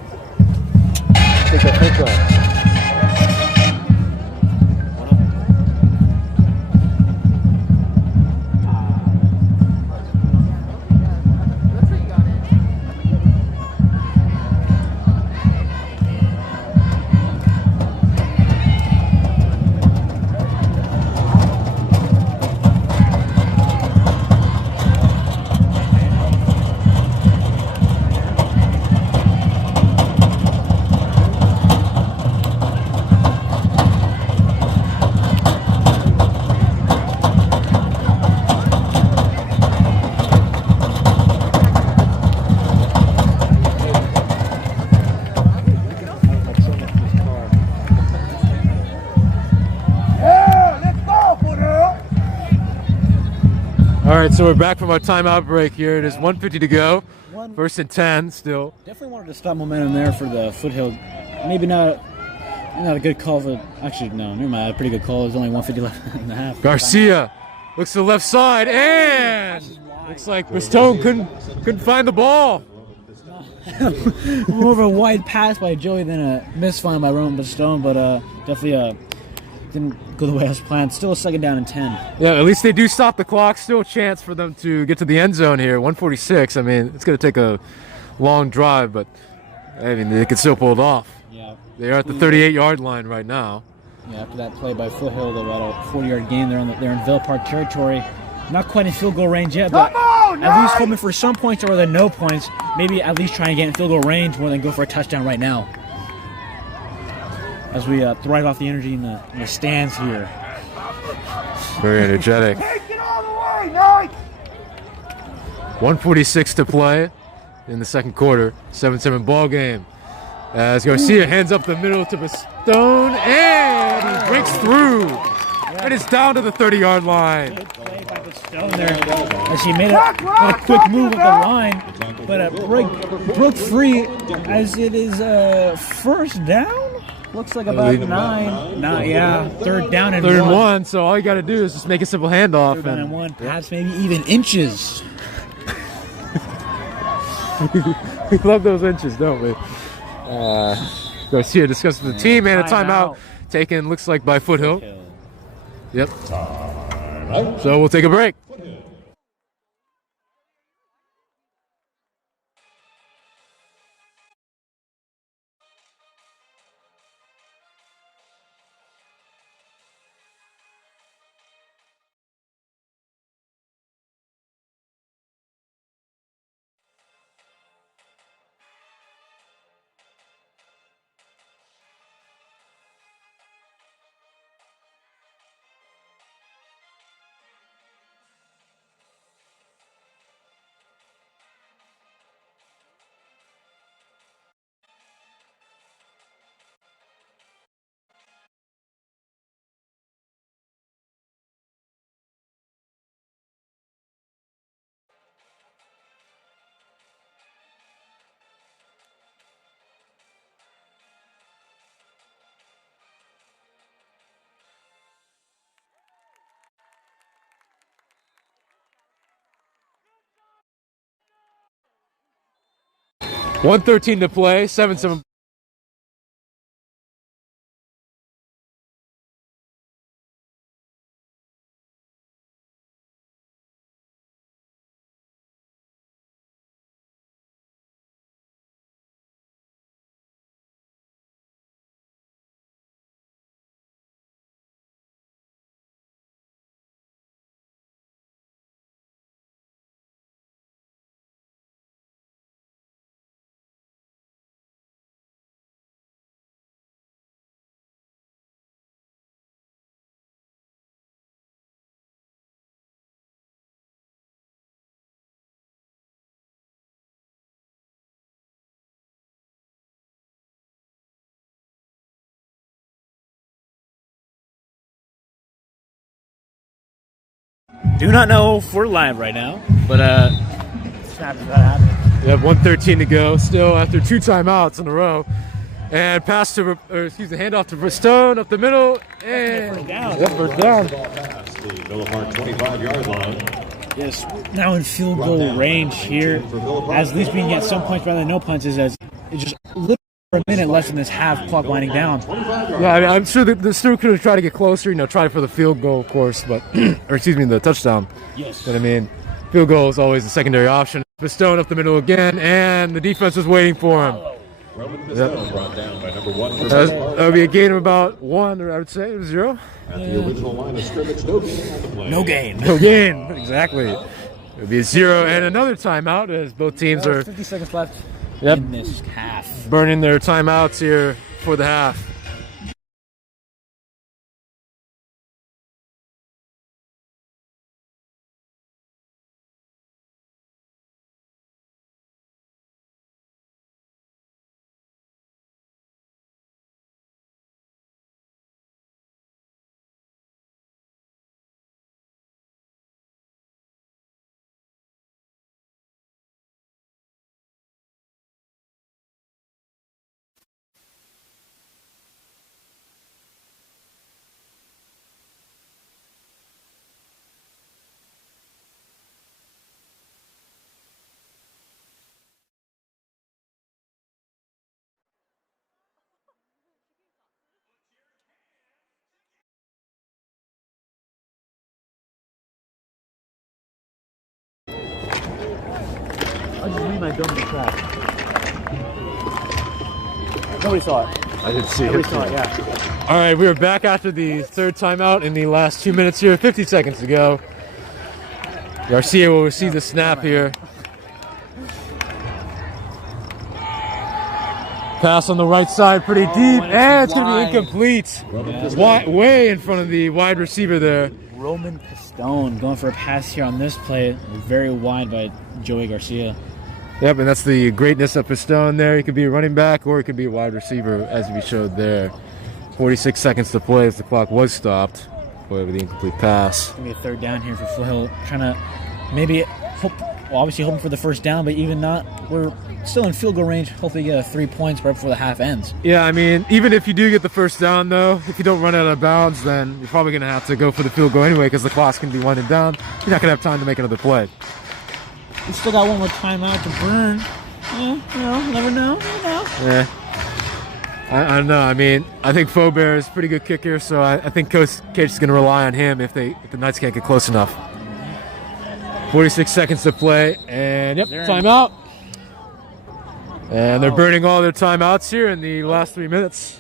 Take that All right, so we're back from our timeout break here. It is 1:50 to go. First and 10 still. Definitely wanted to stop momentum there for the Foothill. Maybe not a good call. Actually, no, never mind. A pretty good call. There's only 150 left and a half. Garcia looks to the left side, and looks like Pistone couldn't find the ball. More of a wide pass by Joey than a misfind by Roman Pistone, but definitely didn't go the way I was planned. Still a second down and 10. Yeah, at least they do stop the clock. Still a chance for them to get to the end zone here. 146. I mean, it's going to take a long drive, but I mean, they could still pull it off. Yeah. They are at the 38-yard line right now. Yeah, after that play by Foothill, they're about a 40-yard gain. They're in Villa Park territory. Not quite in field goal range yet, but at least hoping for some points or than no points. Maybe at least trying to get in field goal range more than go for a touchdown right now. As we thrive off the energy in the stands here. Very energetic. 146 to play in the second quarter. 7-7 ball game. As Garcia hands up the middle to Pistone, and he breaks through. It is down to the 30-yard line. Good play by Pistone there as he made a quick move up the line, but broke free as it is first down. Looks like about third down and Third and one. So all you got to do is just make a simple handoff. Third down and one, perhaps maybe even inches. We love those inches, don't we? Garcia discussing with the team, and a timeout taken, looks like by Foothill. Yep. So we'll take a break. .113 to play, 7-7. Do not know if we're live right now, but snaps that happened. You have 113 to go, still after two timeouts in a row. And handoff to Pistone up the middle, and First down. Yep, first down. Past the Villa Park 25-yard line. Yes, now in field goal range here. As at least we can get some points rather than no punches, as it's just literally a minute less than this half clock winding down. Yeah, I mean, I'm sure the still could have tried to get closer, try for the field goal, of course, but the touchdown. Yes. But I mean, field goal is always the secondary option. Pistone up the middle again, and the defense was waiting for him. Roman Pistone brought down by number 1 for That would be a gain of about 1, or I would say it was 0. At the original line of scrimmage, no gain on the play. No gain. No gain, exactly. It would be a 0 and another timeout as both teams are 50 seconds left Yep. in this half. burning their timeouts here for the half. Nobody saw it. I didn't see Nobody it. saw it, yeah. All right, we are back after the third timeout in the last 2 minutes here. 50 seconds to go. Garcia will receive the snap here. Pass on the right side, pretty deep, and it's going to be incomplete. Way in front of the wide receiver there. Roman Pistone going for a pass here on this play. Very wide by Joey Garcia. Yep, and that's the greatness of Pistone there. He could be a running back or he could be a wide receiver, as we showed there. 46 seconds to play as the clock was stopped. Boy, with the incomplete pass. Gonna be a third down here for Foothill. Trying to maybe hope, well, obviously hoping for the first down, but even not, we're still in field goal range. Hopefully get 3 points right before the half ends. Yeah, I mean, even if you do get the first down, though, if you don't run out of bounds, then you're probably going to have to go for the field goal anyway because the clock's going to be winding down. You're not going to have time to make another play. We still got one more timeout to burn. Never know. Yeah. I don't know. I mean, I think Faubert is a pretty good kicker, so I think Coach is going to rely on him if the Knights can't get close enough. 46 seconds to play, and timeout. And they're burning all their timeouts here in the last 3 minutes.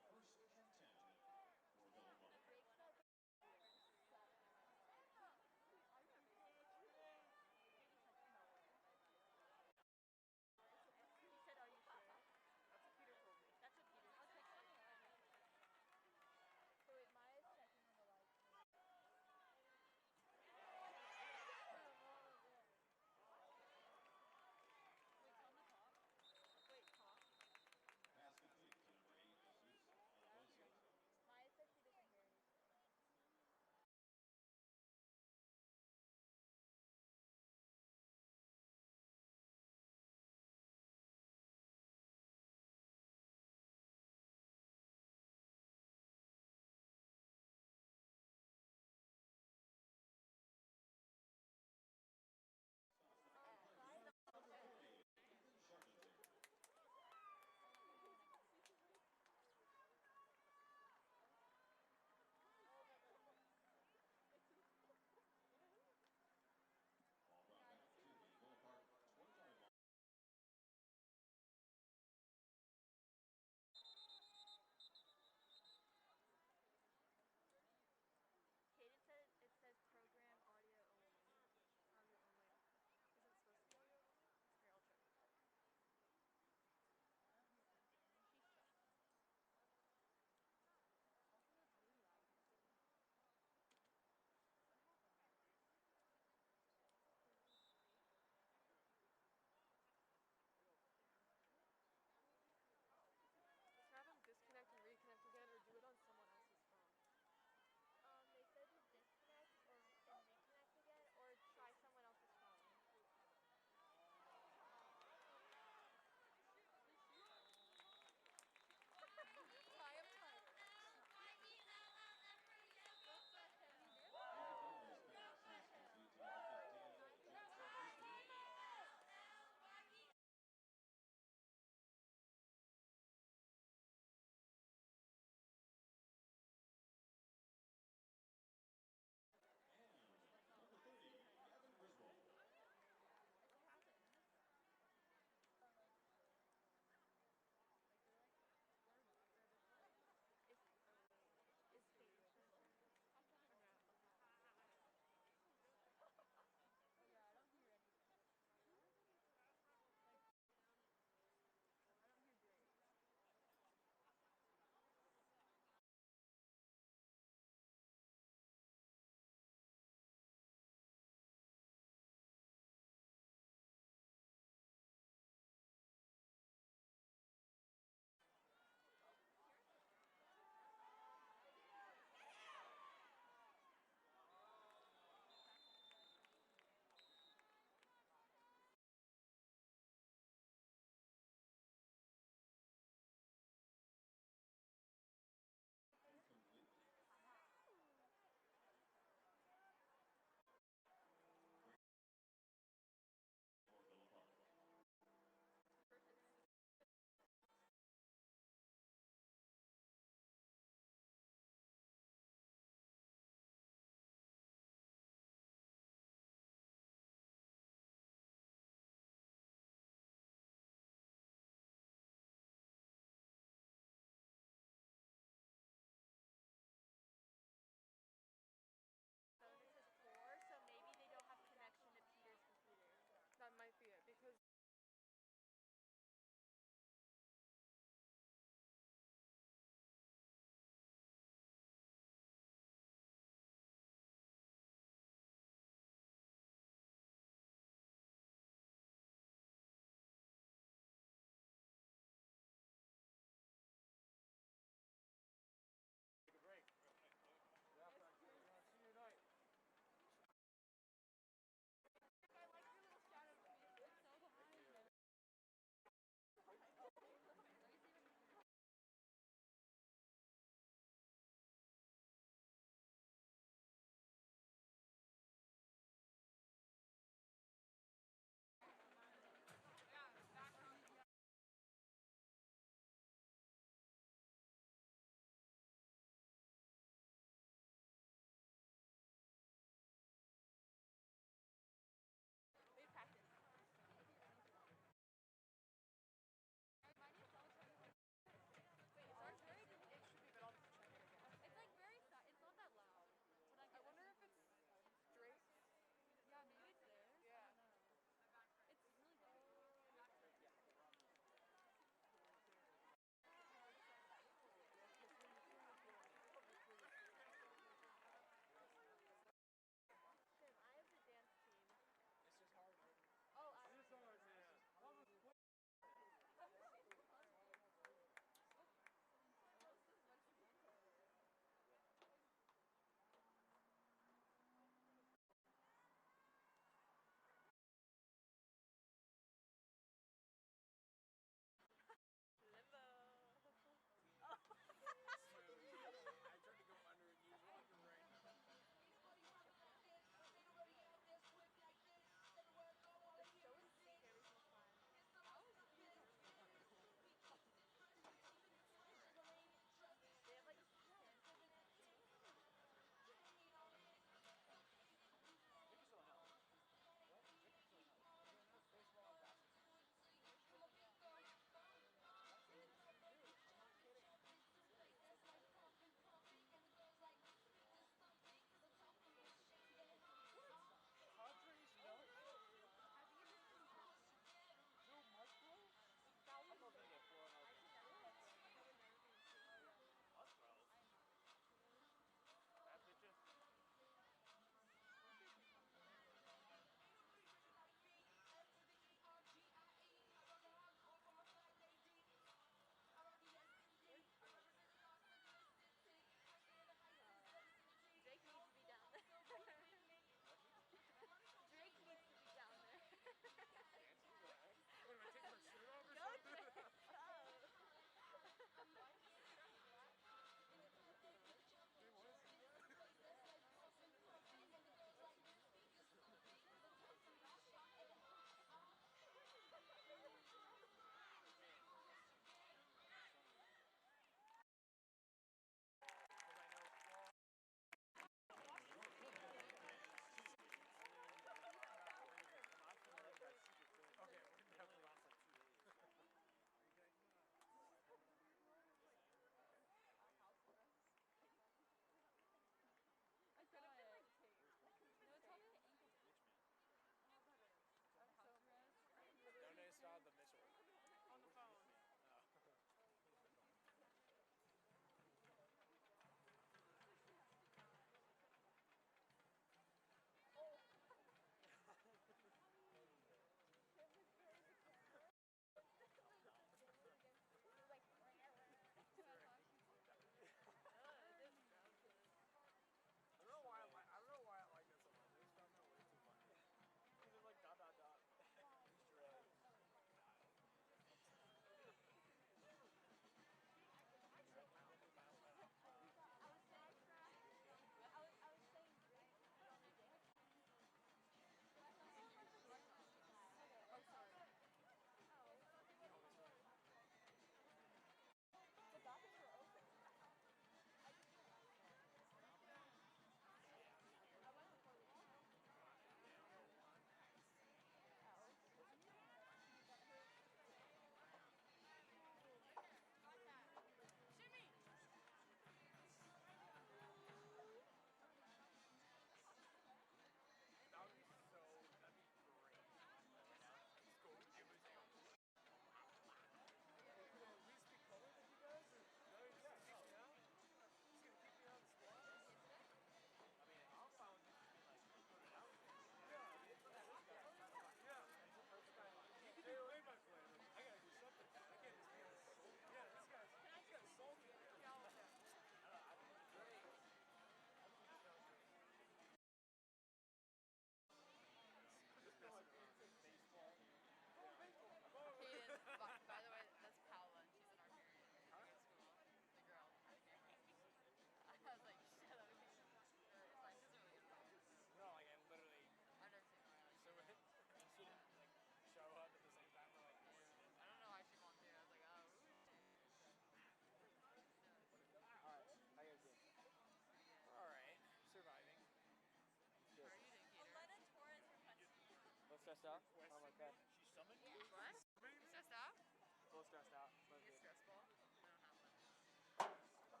stressed out? Oh my god. What? You stressed out? A little stressed out. It's stressful. I don't have one.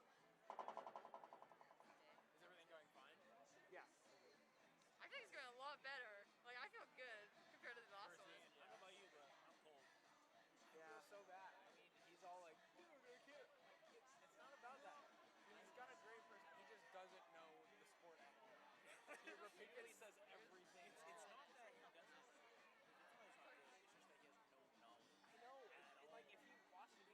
Is everything going fine? Yeah. I think it's going a lot better. Like, I feel good compared to the last one. I don't know about you, but I'm cold. I feel so bad. I mean, he's all like, dude, I can't. It's not about that. He's got a great person. He just doesn't know the sport at all. He repeatedly says everything. It's not that he doesn't. It's not that it's not good. It's just that he has no knowledge. I know. Like, if he watched a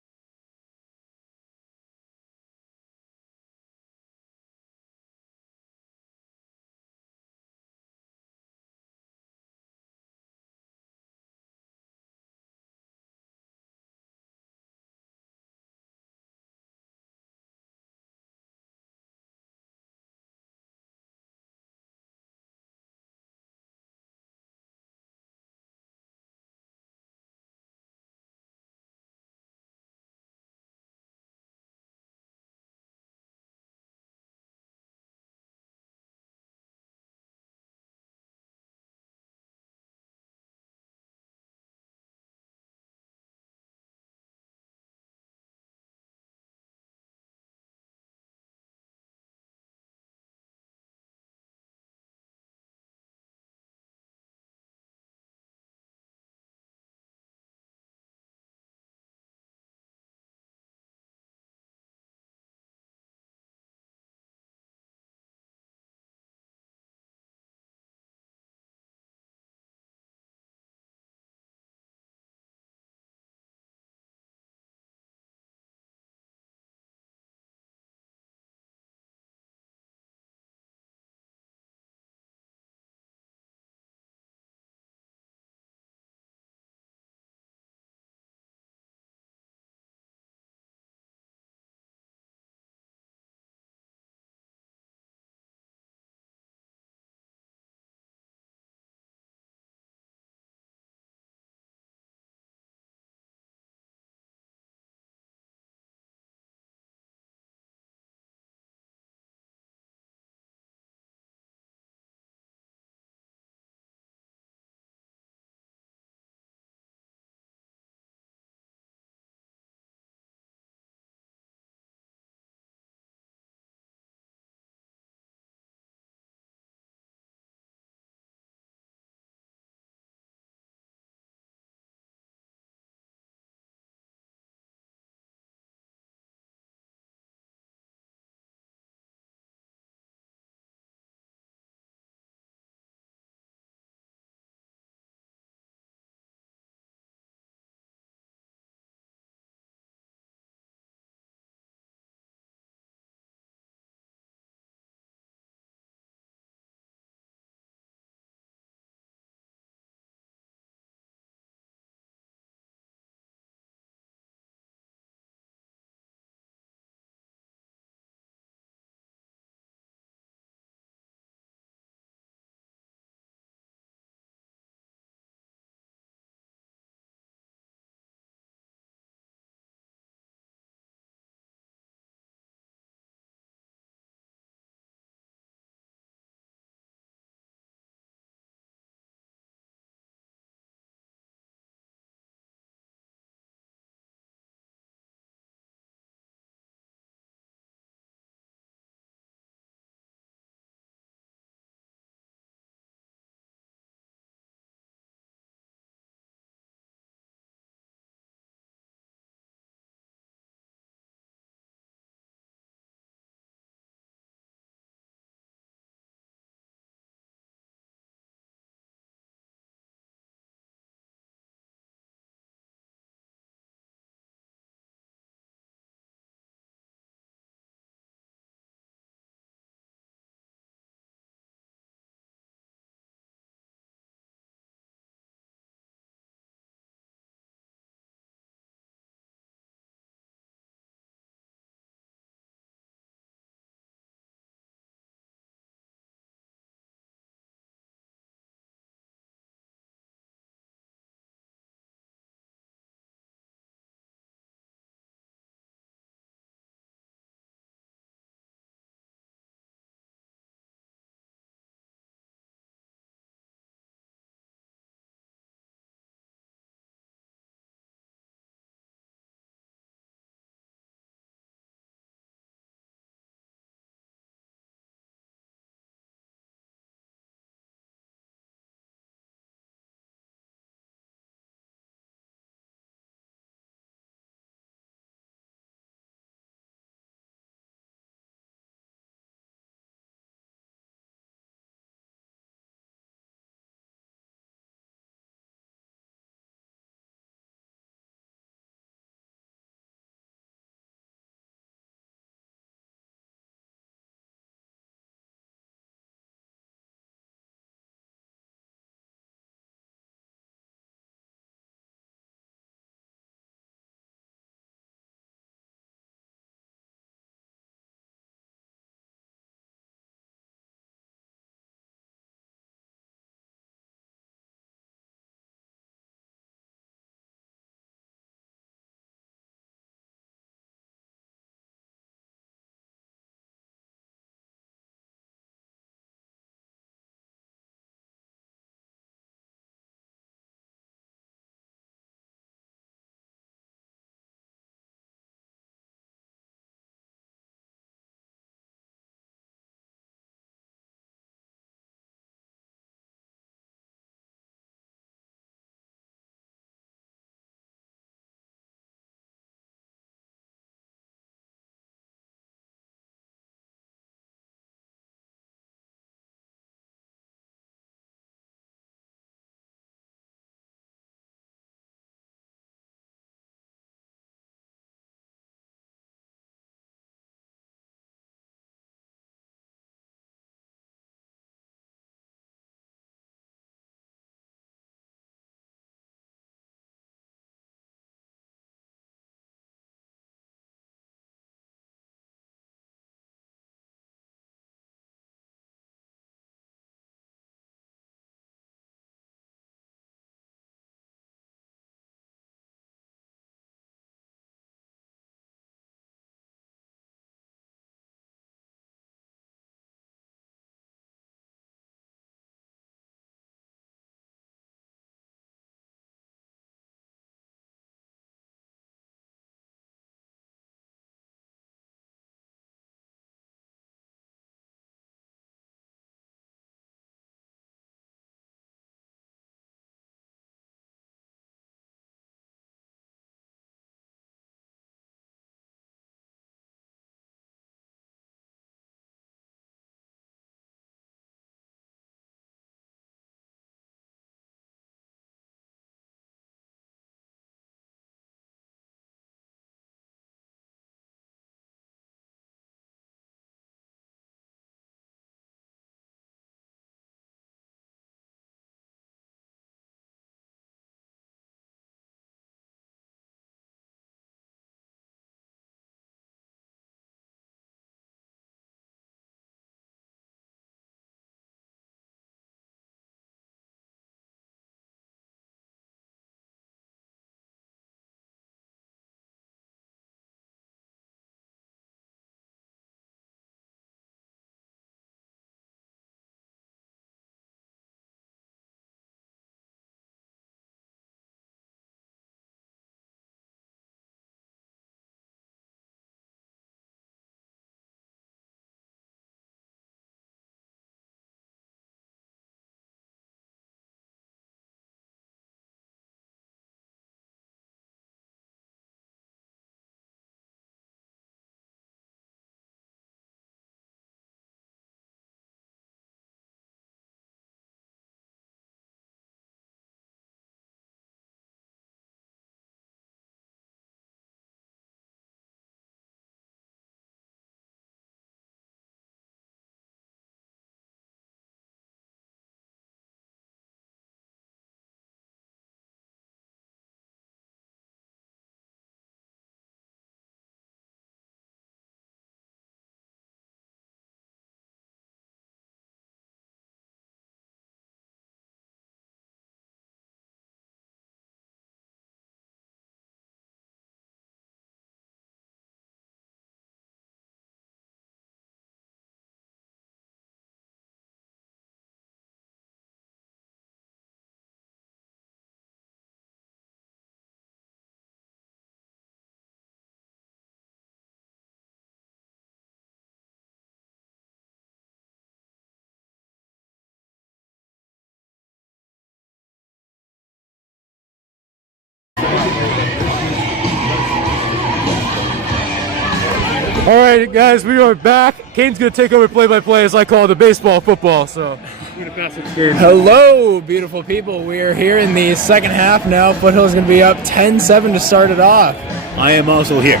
All right, guys, we are back. Kane's going to take over play-by-play, as I call it, the baseball football. So I'm going to pass it to Kane. Hello, beautiful people. We are here in the second half now. Foothill is going to be up 10-7 to start it off. I am also here.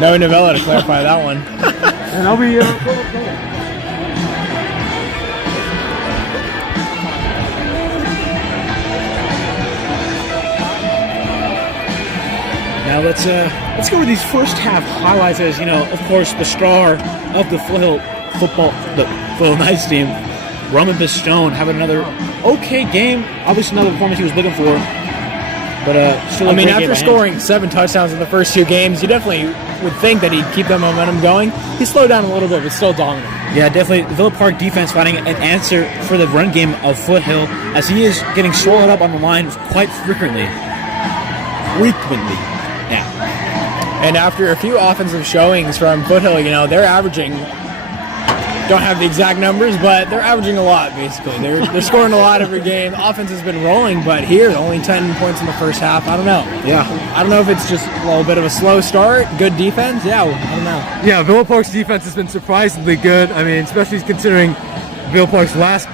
No novella to clarify that one. And I'll be Now let's go over these first half highlights. As you know, of course, the star of the Foothill Knights team, Roman Pistone, having another okay game. Obviously, another performance he was looking for. But still, after scoring 7 touchdowns in the first 2 games, you definitely would think that he'd keep that momentum going. He slowed down a little bit, but still dominant. Yeah, definitely. Villa Park defense finding an answer for the run game of Foothill, as he is getting swallowed up on the line quite frequently. Yeah. And after a few offensive showings from Foothill, they're averaging, don't have the exact numbers, but they're averaging a lot, basically. They're scoring a lot every game. The offense has been rolling, but here, only 10 points in the first half. I don't know. Yeah. I don't know if it's just a little bit of a slow start, good defense. Yeah, I don't know. Yeah, Villa Park's defense has been surprisingly good. I mean, especially considering Villa Park's last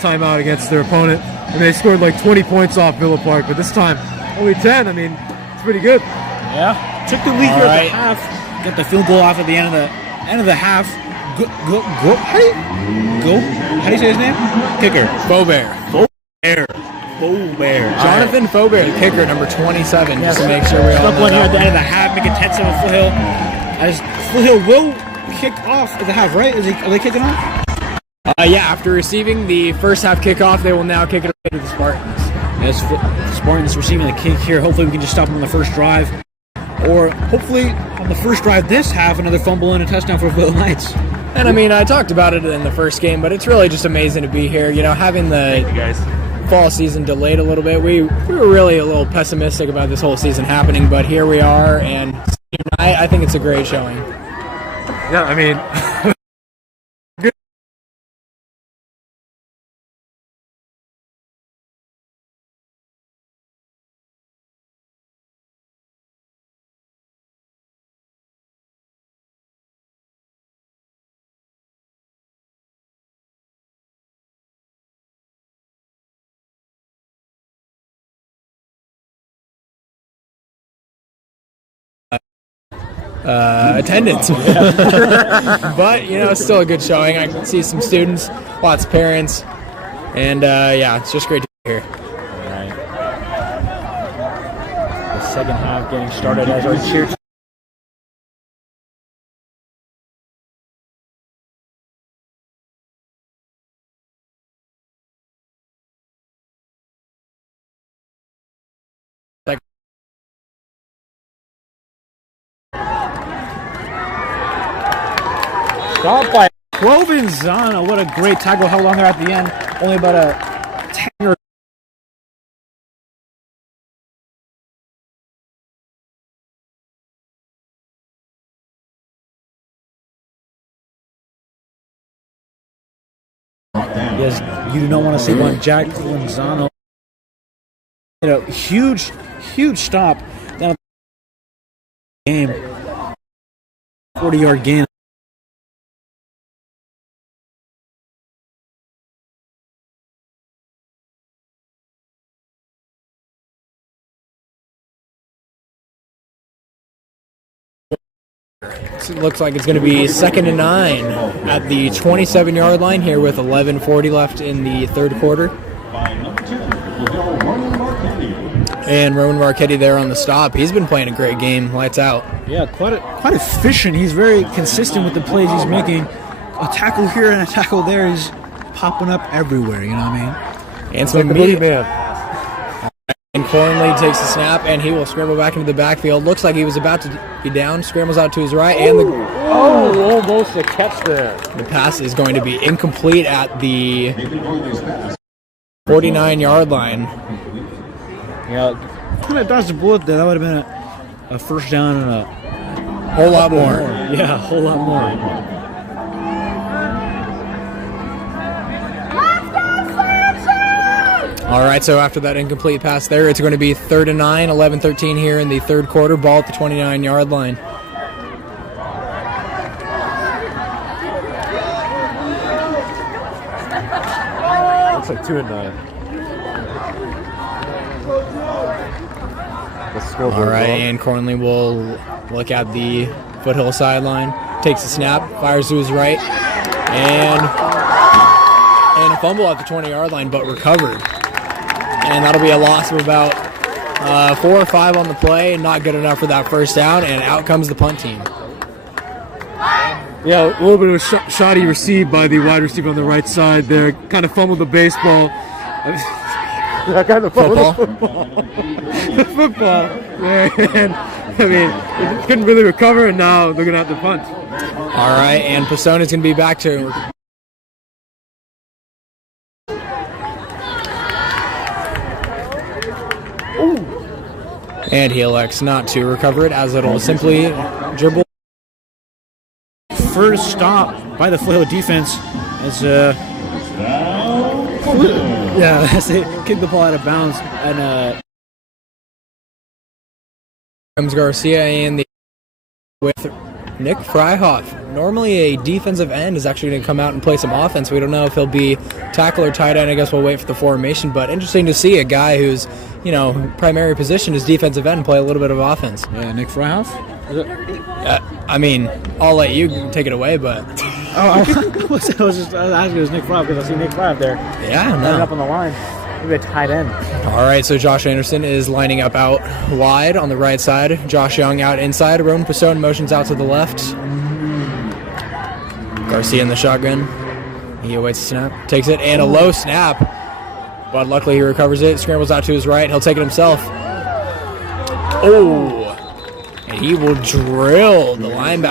time out against their opponent. And they scored like 20 points off Villa Park, but this time only 10. I mean, it's pretty good. Yeah. Took the lead here at the half. Got the field goal off at the end of the half. Go. How do you say his name? Kicker. Faubert. Jonathan Faubert, the kicker, number 27, just to make sure we all Stuck know one here at that. the end of the half, make it 10-7 Foothill. As Foothill will kick off at the half, right? Are they kicking off? After receiving the first half kickoff, they will now kick it away to the Spartans. As Spartans receiving the kick here, hopefully we can just stop them on the first drive. Or hopefully on the first drive this half, another fumble and a touchdown for Foothill Knights. And I talked about it in the first game, but it's really just amazing to be here. Having the fall season delayed a little bit, we were really a little pessimistic about this whole season happening, but here we are, and I think it's a great showing. Yeah, I mean, attendance. But, it's still a good showing. I can see some students, lots of parents, and it's just great to be here. All right. The second half getting started as our cheer. Stop by Provenzano. What a great tackle held on there at the end. Only about a 10 or yes, you do not want to see one. Jack Provenzano. Huge stop down the game. 40-yard gain. It looks like it's going to be 2nd and 9 at the 27-yard line here with 11:40 left in the third quarter. And Roman Marchetti there on the stop. He's been playing a great game. Lights out. Yeah, quite efficient. He's very consistent with the plays he's making. A tackle here and a tackle there. He's popping up everywhere, you know what I mean? And some immediate man. And Cornley takes the snap, and he will scramble back into the backfield. Looks like he was about to be down. Scrambles out to his right, and almost a catch there. The pass is going to be incomplete at the 49-yard line. Yeah, kind of dodged a bullet there. That would have been a first down and a whole lot more. Yeah, a whole lot more. All right, so after that incomplete pass there, it's going to be 3rd and 9, 11-13 here in the third quarter. Ball at the 29-yard line. Looks like 2 and 9. All right, and Cornley will look at the Foothill sideline, takes a snap, fires to his right, and a fumble at the 20-yard line, but recovered. And that'll be a loss of about 4 or 5 on the play, not good enough for that first down, and out comes the punt team. Yeah, a little bit of a shoddy receive by the wide receiver on the right side there. Kind of fumbled the baseball. Kind of fumbled the football. And, I mean, couldn't really recover, and now they're going to have to punt. All right, and Pistone's going to be back to... And he elects not to recover it, as it'll simply dribble. First stop by the Foothill defense as as they kick the ball out of bounds, and comes Garcia in the with Nick Freihoff. Normally a defensive end is actually going to come out and play some offense. We don't know if he'll be tackle or tight end. I guess we'll wait for the formation, but interesting to see a guy whose, primary position is defensive end play a little bit of offense. yeah, Nick Freihoff. I mean, I'll let you take it away, but... I was asking if it was Nick Freihoff because I see Nick Freihoff there. Yeah, Lining up no. on the line. Maybe a tight end. All right, so Josh Anderson is lining up out wide on the right side. Josh Young out inside. Roman Pistone motions out to the left. Garcia in the shotgun. He awaits the snap. Takes it, and a low snap. But luckily he recovers it. Scrambles out to his right. He'll take it himself. Oh! And he will drill the linebacker.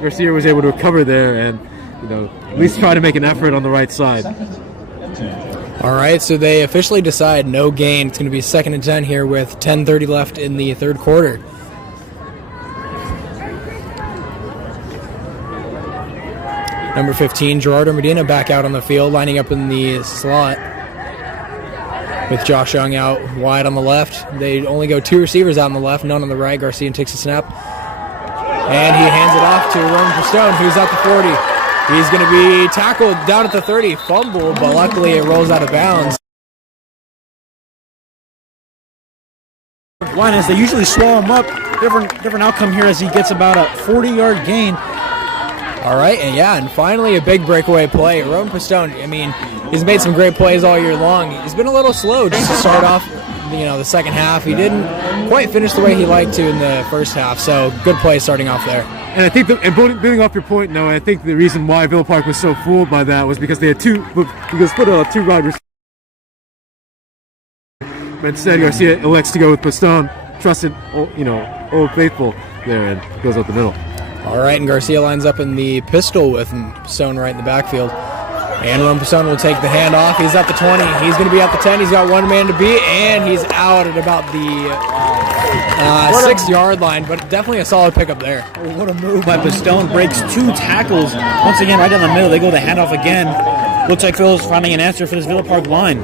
Garcia was able to recover there and, at least try to make an effort on the right side. All right, so they officially decide no gain. It's going to be 2nd and 10 here with 10:30 left in the third quarter. Number 15, Gerardo Medina back out on the field, lining up in the slot with Josh Young out wide on the left. They only go 2 receivers out on the left, none on the right. Garcia takes a snap, and he hands it off to Roman Pistone, who's at the 40. He's going to be tackled down at the 30, fumbled, but luckily it rolls out of bounds. Line as they usually swallow him up. Different outcome here as he gets about a 40-yard gain. All right, and finally a big breakaway play. Roman Pistone, he's made some great plays all year long. He's been a little slow just to start off, the second half. He didn't quite finish the way he liked to in the first half, so good play starting off there. And I think, building off your point, Noah, I think the reason why Villa Park was so fooled by that was because they had two wide receivers. But instead, Garcia elects to go with Pistone, trusted, Old Faithful there, and goes out the middle. All right, and Garcia lines up in the pistol with Pistone right in the backfield. And Roman Pistone will take the handoff. He's at the 20. He's going to be at the 10. He's got one man to beat, and he's out at about the 6-yard line, but definitely a solid pickup there. What a move by Pistone. Breaks 2 tackles. Once again, right down the middle. They go the handoff again. Looks like Phil's finding an answer for this Villa Park line.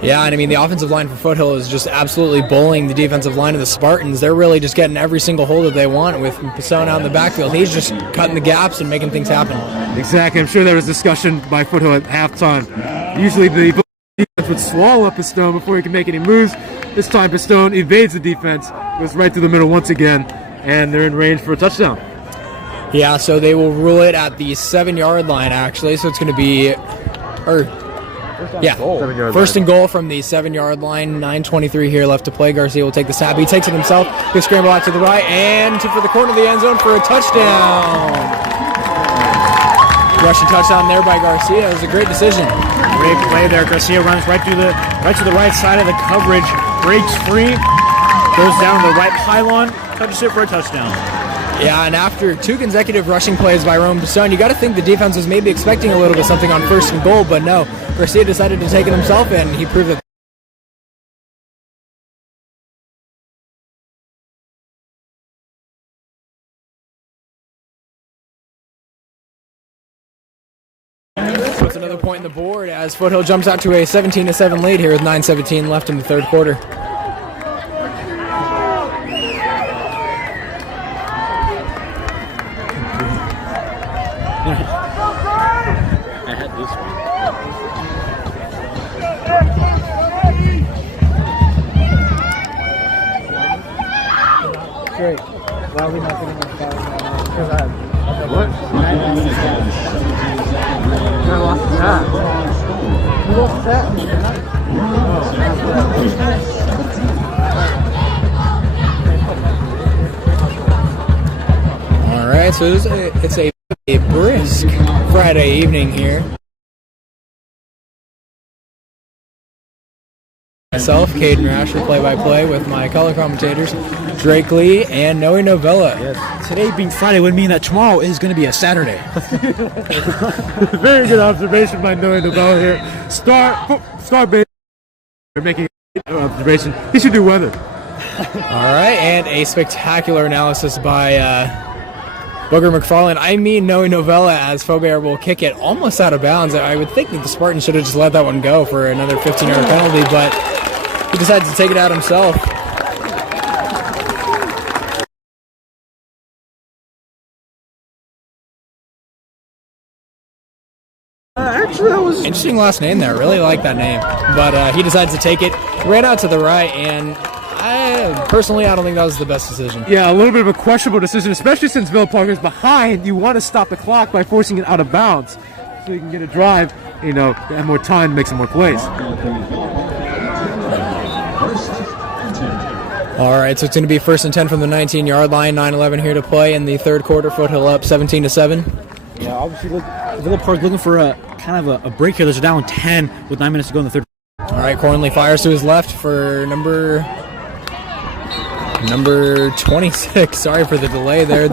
Yeah, and the offensive line for Foothill is just absolutely bullying the defensive line of the Spartans. They're really just getting every single hold that they want with Pistone out in the backfield. He's just cutting the gaps and making things happen. Exactly. I'm sure there was discussion by Foothill at halftime. Usually the defense would swallow Pistone before he can make any moves. This time Pistone evades the defense, goes right through the middle once again, and they're in range for a touchdown. Yeah, so they will rule it at the 7-yard line, actually. So it's going to be... First and goal from the 7-yard line. 9:23 here left to play. Garcia will take the snap. He takes it himself. He'll scramble out to the right and for the corner of the end zone for a touchdown. Rushing touchdown there by Garcia. It was a great decision. Great play there. Garcia runs right to the right side of the coverage. Breaks free. Goes down the right pylon. Touches it for a touchdown. Yeah, and after 2 consecutive rushing plays by Roman Pistone, you got to think the defense was maybe expecting a little bit something on first and goal, but no. Garcia decided to take it himself, and he proved it. Puts another point in the board as Foothill jumps out to a 17-7 lead here with 9:17 left in the third quarter. straight. Why are we not getting much fouls? Because I lost the tap. You lost the tap? All right, so it's a brisk Friday evening here. Myself, Caden Rasher, play-by-play with my color commentators, Drake Lee and Noe Novella. Yes. Today being Friday would mean that tomorrow is going to be a Saturday. Very good observation by Noe Novella here. Star base. They're making an observation. He should do weather. All right, and a spectacular analysis by Booger McFarland. I mean Noe Novella as Faubert will kick it almost out of bounds. I would think that the Spartans should have just let that one go for another 15-yard penalty, but he decides to take it out himself. Actually, that was interesting last name there. Really like that name, but he decides to take it. Ran out to the right, and I don't think that was the best decision. Yeah, a little bit of a questionable decision, especially since Villa Park is behind. You want to stop the clock by forcing it out of bounds so you can get a drive, have more time, make some more plays. All right, so it's going to be 1st and 10 from the 19-yard line. 9-11 here to play in the third quarter. Foothill up 17-7. Yeah, obviously, Villa Park looking for a break here. There's a down 10 with 9 minutes to go in the third. All right, Cornley fires to his left for number 26. Sorry for the delay there.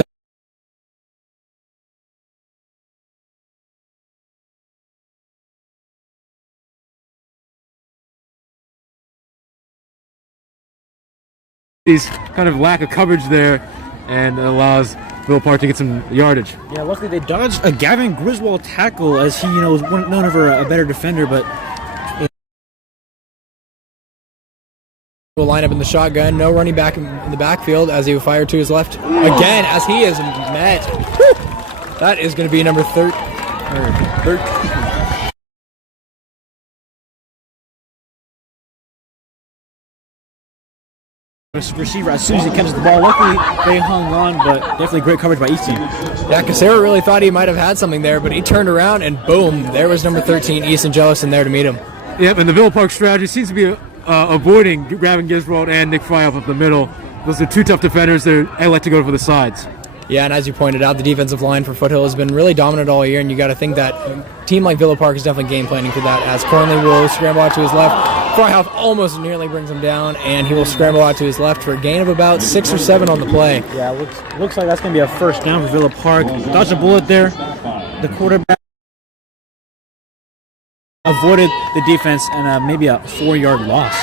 These kind of lack of coverage there, and it allows Villa Park to get some yardage. Yeah, luckily they dodged a Gavin Griswold tackle as he, was known for a better defender, but will line up in the shotgun. No running back in the backfield as he will fire to his left again as he is met. That is going to be number 13. Receiver as soon as he catches the ball. Luckily they hung on, but definitely great coverage by each team. Yeah, Casera really thought he might have had something there, but he turned around and boom, there was number 13, Easton Jellison there to meet him. Yep, and the Villa Park strategy seems to be avoiding grabbing Griswold and Nick Fryoff up the middle. Those are two tough defenders. They like to go for the sides. Yeah, and as you pointed out, the defensive line for Foothill has been really dominant all year, and you got to think that a team like Villa Park is definitely game planning for that, as Cornley will scramble out to his left. Fryoff almost nearly brings him down, and he will scramble out to his left for a gain of about 6 or 7 on the play. Yeah, looks like that's going to be a first down for Villa Park. Dodged a bullet there. The quarterback avoided the defense and maybe a 4-yard loss.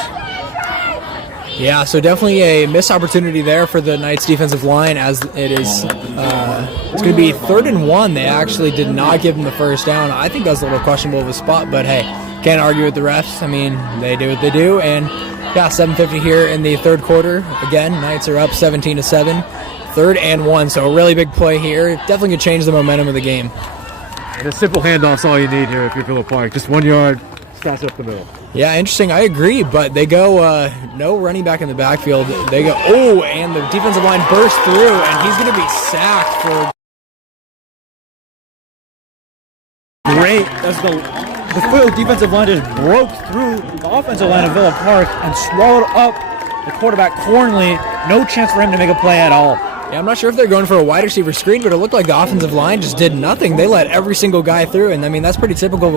Yeah, so definitely a missed opportunity there for the Knights defensive line, as it is it's going to be 3rd and 1. They actually did not give him the first down. I think that's a little questionable of a spot, but hey, can't argue with the refs. I mean, they do what they do, and yeah, 7:50 here in the third quarter. Again, Knights are up 17-7, 3rd and 1, so a really big play here. Definitely could change the momentum of the game. And a simple handoff's all you need here if you're Villa Park. Just 1 yard, smash up the middle. Yeah, interesting. I agree, but they go no running back in the backfield. They go, and the defensive line bursts through, and he's going to be sacked for. Great. That's the Foothill defensive line just broke through the offensive line of Villa Park and swallowed up the quarterback Cornley. No chance for him to make a play at all. Yeah, I'm not sure if they're going for a wide receiver screen, but it looked like the offensive line just did nothing. They let every single guy through, and I mean, that's pretty typical.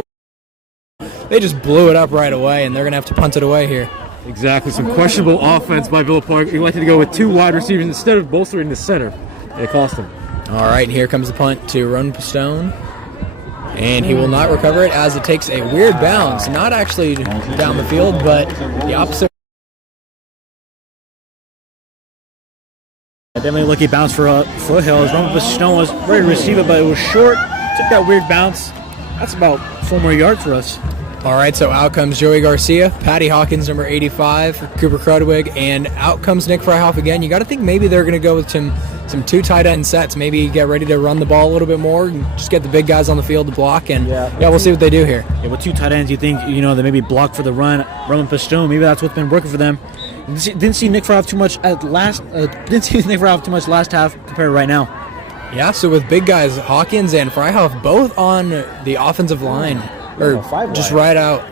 They just blew it up right away, and they're going to have to punt it away here. Exactly. Some questionable offense by Villa Park. He elected to go with 2 wide receivers instead of bolstering the center. It cost him. All right, here comes the punt to Ron Pistone. And he will not recover it as it takes a weird bounce. Not actually down the field, but the opposite. Definitely a lucky bounce for Foothill. As Ron Pistone was ready to receive it, but it was short. Took that weird bounce. That's about 4 more yards for us. All right, so out comes Joey Garcia, Patty Hawkins, number 85, Cooper Crudwig, and out comes Nick Fryoff again. You got to think maybe they're going to go with some 2 tight end sets. Maybe get ready to run the ball a little bit more, and just get the big guys on the field to block. And yeah, we'll see what they do here. Yeah, with 2 tight ends, you think they maybe block for the run. Roman Pistone, maybe that's what's been working for them. Didn't see Nick Fry have too much at last. Didn't see Nick Fry have too much last half compared to right now. Yeah, so with big guys, Hawkins and Freihoff both on the offensive line, or just right out.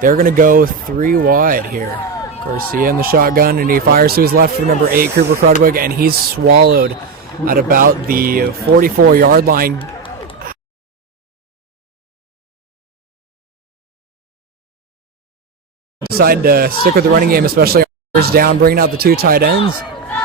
They're going to go 3 wide here. Garcia in the shotgun, and he fires to his left for number 8, Cooper Crudwig, and he's swallowed at about the 44-yard line. Decided to stick with the running game, especially on first down, bringing out the 2 tight ends.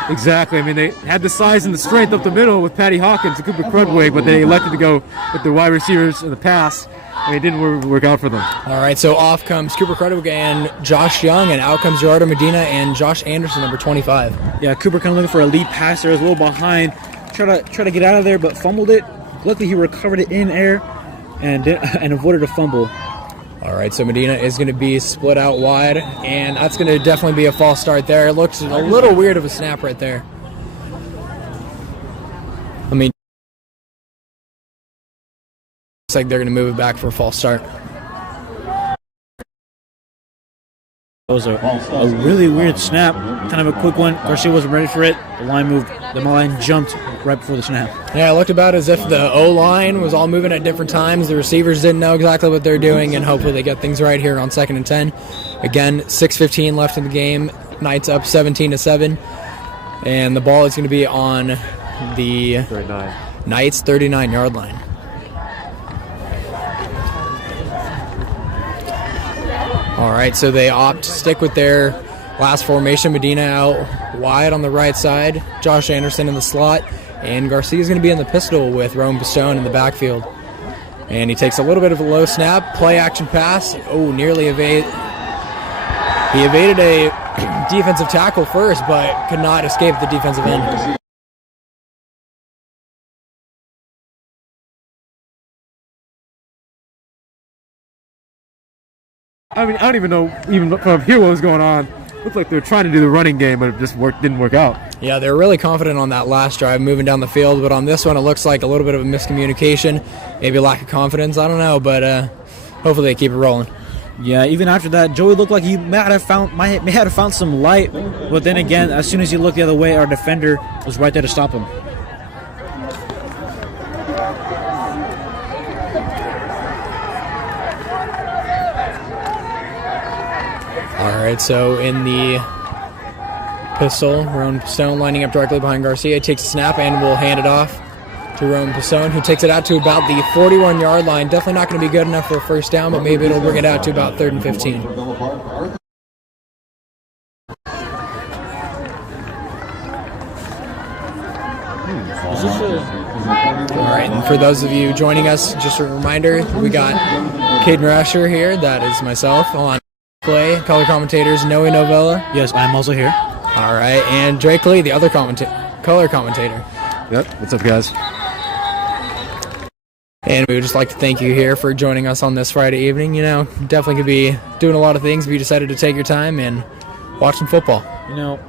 Exactly. I mean, they had the size and the strength up the middle with Patty Hawkins and Cooper Crudwig, but they elected to go with the wide receivers in the pass, and it didn't work out for them. All right, so off comes Cooper Crudwig and Josh Young, and out comes Gerardo Medina and Josh Anderson, number 25. Yeah, Cooper kind of looking for a lead pass there. Was a little behind. Try to get out of there, but fumbled it. Luckily, he recovered it in air and avoided a fumble. All right, so Medina is going to be split out wide, and that's going to definitely be a false start there. It looks a little weird of a snap right there. I mean, looks like they're going to move it back for a false start. That was a really weird snap, kind of a quick one. Garcia wasn't ready for it. The line jumped right before the snap. Yeah, it looked about as if the O-line was all moving at different times. The receivers didn't know exactly what they're doing, and hopefully they get things right here on 2nd and 10. Again, 6:15 left in the game. Knights up 17-7, and the ball is going to be on the 39. Knights' 39-yard line. All right, so they opt to stick with their last formation. Medina out wide on the right side, Josh Anderson in the slot, and Garcia is going to be in the pistol with Roman Pistone in the backfield. And he takes a little bit of a low snap, play action pass. Oh, nearly evade. He evaded a defensive tackle first, but could not escape the defensive end. I mean, I don't even know, even from here, what was going on. Looked like they were trying to do the running game, but it just didn't work out. Yeah, they were really confident on that last drive, moving down the field, but on this one, it looks like a little bit of a miscommunication, maybe a lack of confidence. I don't know, but hopefully they keep it rolling. Yeah, even after that, Joey looked like he may have found some light, but then again, as soon as he looked the other way, our defender was right there to stop him. All right, so in the pistol, Roman Pistone lining up directly behind Garcia, takes a snap and will hand it off to Roman Pistone, who takes it out to about the 41-yard line. Definitely not going to be good enough for a first down, but maybe it'll bring it out to about 3rd and 15. All right, and for those of you joining us, just a reminder, we got Caden Rasher here. That is myself on play. Color commentators, Noe Novella. Yes, I'm also here. All right, and Drake Lee, the other color commentator. Yep. What's up, guys? And we would just like to thank you here for joining us on this Friday evening. You know, definitely could be doing a lot of things if you decided to take your time and watch some football. You know,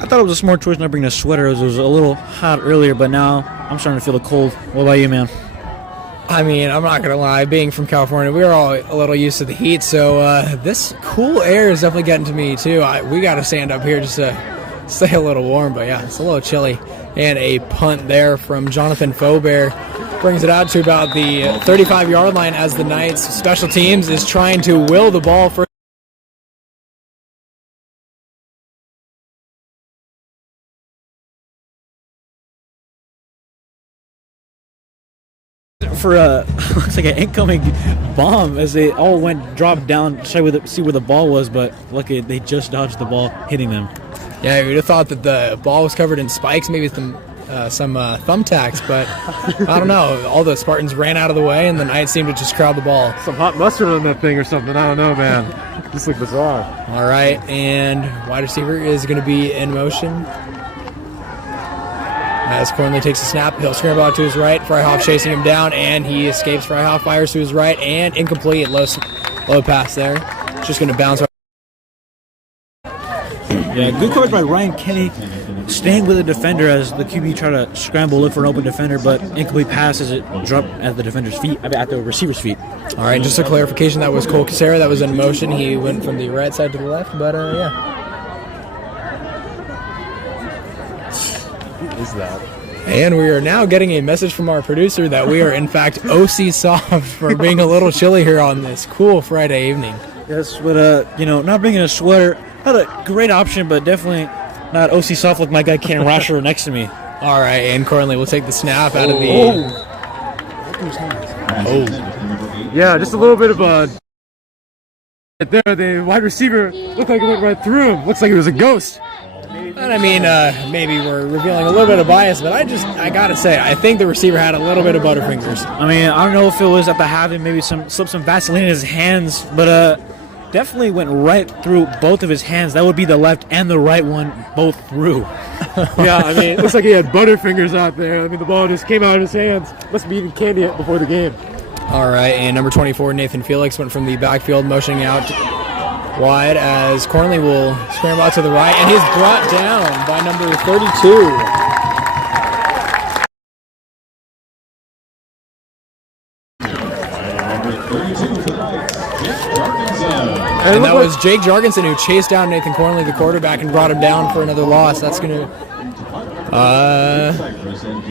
I thought it was a smart choice not bringing a sweater. It was a little hot earlier, but now I'm starting to feel the cold. What about you, man? I mean, I'm not going to lie. Being from California, we are all a little used to the heat, so this cool air is definitely getting to me, too. We got to stand up here just to stay a little warm, but yeah, it's a little chilly. And a punt there from Jonathan Faubert brings it out to about the 35-yard line as the Knights special teams is trying to will the ball for looks like an incoming bomb as they all dropped down to see where the ball was, but luckily they just dodged the ball hitting them. Yeah, you'd have thought that the ball was covered in spikes, maybe some thumbtacks, but I don't know. All the Spartans ran out of the way, and the Knights seemed to just crowd the ball. Some hot mustard on that thing or something. I don't know, man. Just like bizarre. All right, and wide receiver is going to be in motion. As Cornley takes a snap, he'll scramble out to his right. Freihoff chasing him down, and he escapes. Freihoff fires to his right, and incomplete. Low pass there. Just going to bounce. Yeah, good coverage by Ryan Kenny, staying with the defender as the QB tried to scramble, look for an open defender, but incomplete pass as it dropped at the defender's feet, at the receiver's feet. All right, just a clarification, that was Cole Casera that was in motion. He went from the right side to the left, but yeah. Who is that? And we are now getting a message from our producer that we are in fact OC soft for being a little chilly here on this cool Friday evening. Yes, but not bringing a sweater, not a great option, but definitely not OC soft like my guy Ken Rasher next to me. All right, and currently we'll take the snap out of the... Yeah, just a little bit of a... Right there, the wide receiver looked like it went right through him. Looks like it was a ghost. And I mean, maybe we're revealing a little bit of bias, but I gotta say, I think the receiver had a little bit of butterfingers. I mean, I don't know if it was at the half, maybe slip some Vaseline in his hands, but definitely went right through both of his hands. That would be the left and the right one, both through. Yeah, I mean, it looks like he had butterfingers out there. I mean, the ball just came out of his hands. Must be eating candy before the game. All right, and number 24, Nathan Felix, went from the backfield, motioning out wide as Cornley will scramble out to the right, and he's brought down by number 32. And that was Jake Jargensen who chased down Nathan Cornley, the quarterback, and brought him down for another loss. That's going to...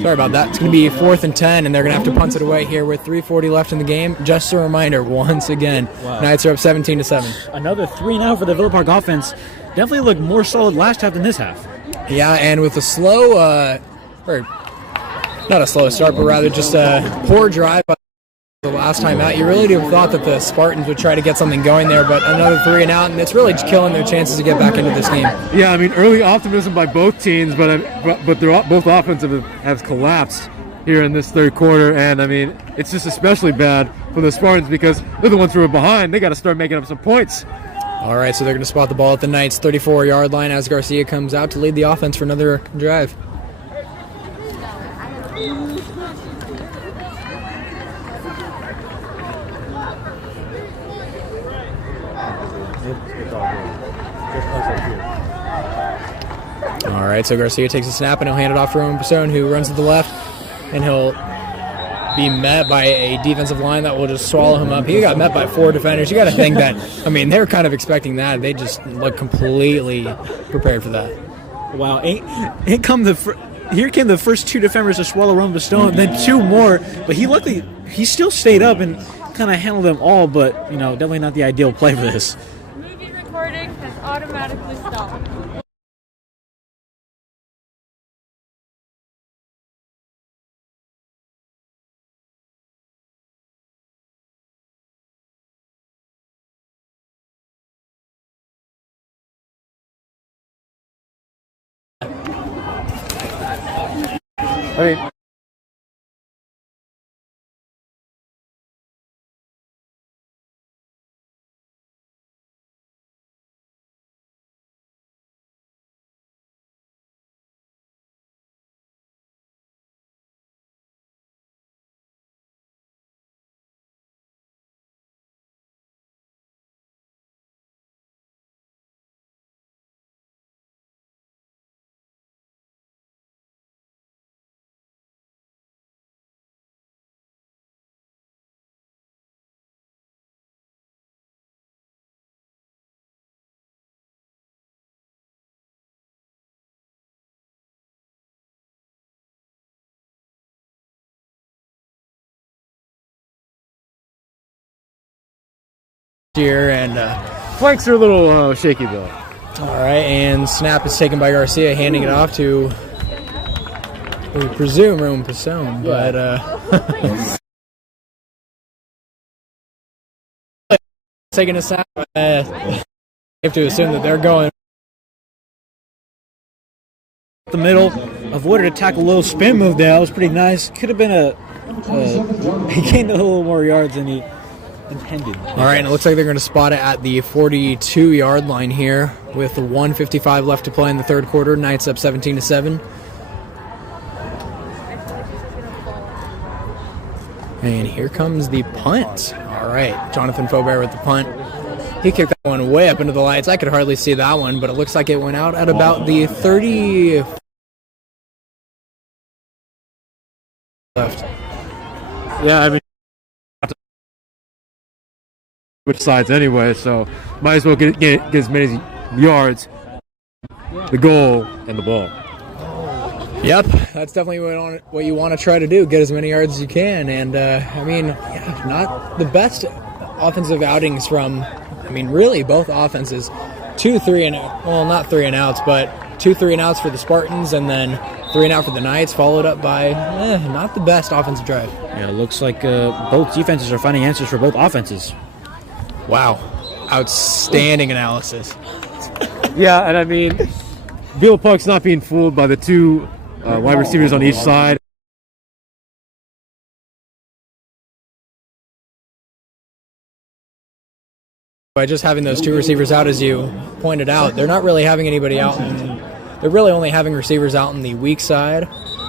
sorry about that. It's going to be 4th and 10, and they're going to have to punt it away here with 3:40 left in the game. Just a reminder, once again, Knights are up 17-7. Another 3 now for the Villa Park offense. Definitely looked more solid last half than this half. Yeah, and with a slow, or not a slow start, but rather just a poor drive by the last time out, you really would have thought that the Spartans would try to get something going there, but another 3 and out, and it's really just killing their chances to get back into this game. Yeah, I mean, early optimism by both teams, but they're both offensive have collapsed here in this third quarter, and I mean, it's just especially bad for the Spartans because they're the ones who are behind. They got to start making up some points. All right, so they're going to spot the ball at the Knights' 34-yard line as Garcia comes out to lead the offense for another drive. All right, so Garcia takes a snap and he'll hand it off to Roman Pisone, who runs to the left, and he'll be met by a defensive line that will just swallow him up. He got met by 4 defenders. You got to think that, I mean, they're kind of expecting that. They just look completely prepared for that. Wow, here came the first 2 defenders to swallow Roman Pisone, then 2 more, but he still stayed up and kind of handled them all, but, definitely not the ideal play for this. Movie recording has automatically stopped. I mean, Here, and flanks are a little shaky, though. all right, and snap is taken by Garcia, handing it off to, we presume, Roman Pisone, but taking a snap, you have to assume that they're going The middle, avoided a tackle, little spin move there. That was pretty nice. Could have been he gained a little more yards than he intended. All right, and it looks like they're going to spot it at the 42-yard line here with 1:55 left to play in the third quarter. Knights up 17-7. And here comes the punt. All right, Jonathan Faubert with the punt. He kicked that one way up into the lights. I could hardly see that one, but it looks like it went out at about the 30 left. Yeah, I mean, which sides anyway, so might as well get as many yards, the goal, and the ball. Yep, that's definitely what you want to try to do, get as many yards as you can. And, I mean, yeah, not the best offensive outings from, I mean, really both offenses. 2 3 and out, well, not 3 and outs, but 2 3 and outs for the Spartans, and then 3 and out for the Knights, followed up by not the best offensive drive. Yeah, it looks like both defenses are finding answers for both offenses. Wow, outstanding analysis. Yeah, and I mean, Villa Park's not being fooled by the two wide receivers on each side. By just having those 2 receivers out, as you pointed out, they're not really having anybody out. They're really only having receivers out on the weak side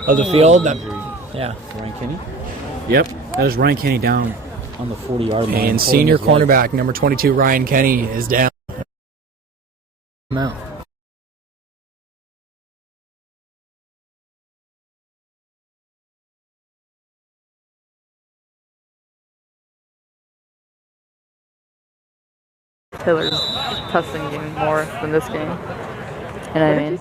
of the field. Yeah. Ryan Kenny? Yep, that is Ryan Kenny down on the 40-yard line. And senior cornerback, number 22, Ryan Kenny, is down. Out. Taylor's testing game more than this game. And I mean,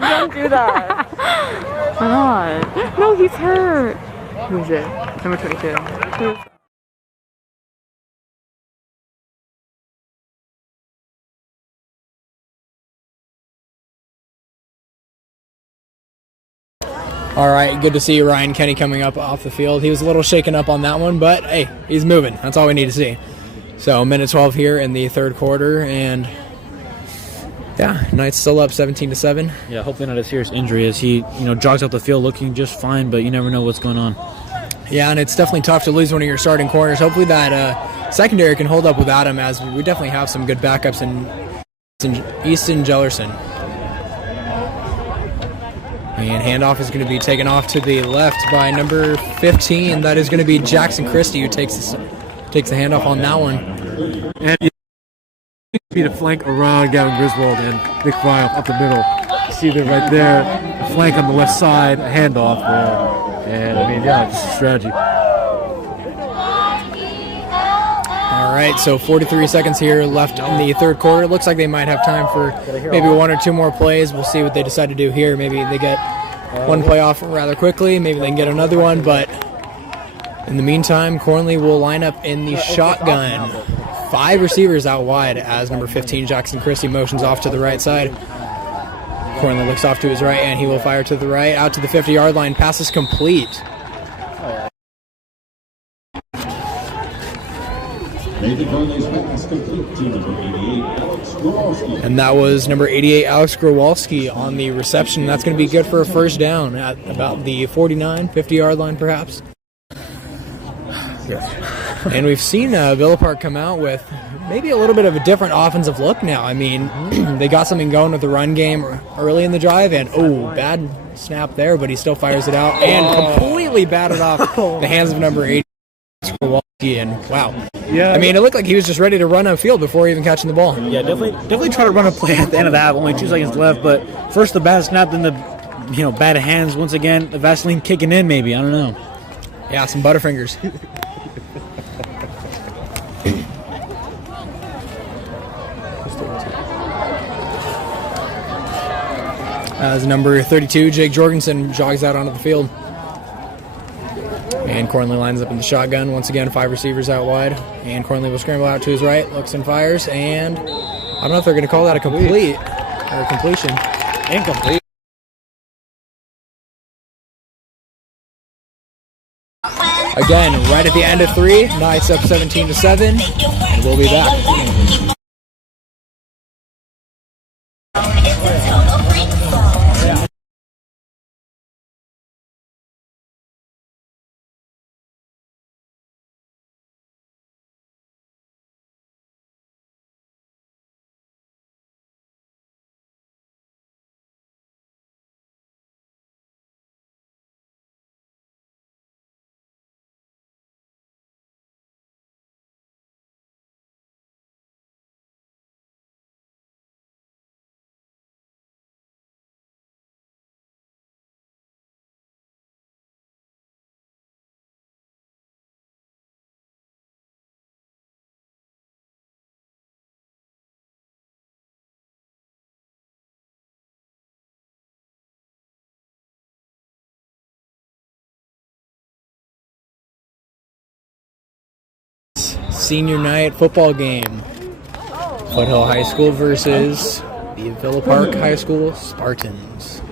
don't do that. Why not? No, he's hurt. Who is it? Number 22. All right, good to see Ryan Kenny coming up off the field. He was a little shaken up on that one, but hey, he's moving. That's all we need to see. So, minute 12 here in the third quarter, and yeah, Knights still up 17-7. Yeah, hopefully not a serious injury as he, jogs out the field looking just fine, but you never know what's going on. Yeah, and it's definitely tough to lose one of your starting corners. Hopefully that secondary can hold up without him, as we definitely have some good backups in Easton Jellerson. And handoff is going to be taken off to the left by number 15. That is going to be Jackson Christie, who takes the handoff on that one. And be the flank around Gavin Griswold and Nick Fry up the middle. You see them right there, a flank on the left side, a handoff there. And I mean, yeah, just a strategy. All right, so 43 seconds here left in the third quarter. Looks like they might have time for maybe 1 or 2 more plays. We'll see what they decide to do here. Maybe they get one play off rather quickly. Maybe they can get another one. But in the meantime, Cornley will line up in the shotgun. 5 receivers out wide as number 15, Jackson Christie, motions off to the right side. Cornley looks off to his right, and he will fire to the right, out to the 50-yard line. Pass is complete. And that was number 88, Alex Growalski, on the reception. That's going to be good for a first down at about the 49, 50-yard line perhaps. And we've seen Villa Park come out with maybe a little bit of a different offensive look now. I mean, they got something going with the run game early in the drive, and bad snap there, but he still fires it out and completely batted off the hands of number 8, Growalski. And wow. Yeah, I mean, it looked like he was just ready to run upfield before even catching the ball. Yeah, definitely try to run a play at the end of that. Only 2 seconds left, but first the bad snap, then the bad hands once again. The Vaseline kicking in, maybe. I don't know. Yeah, some Butterfingers. As number 32, Jake Jorgensen, jogs out onto the field. And Cornley lines up in the shotgun. Once again, 5 receivers out wide. And Cornley will scramble out to his right, looks and fires. And I don't know if they're going to call that a complete or a completion. Incomplete. Again, right at the end of 3, Knights up 17-7. And we'll be back. senior night football game. Foothill High School versus the Villa Park High School Spartans.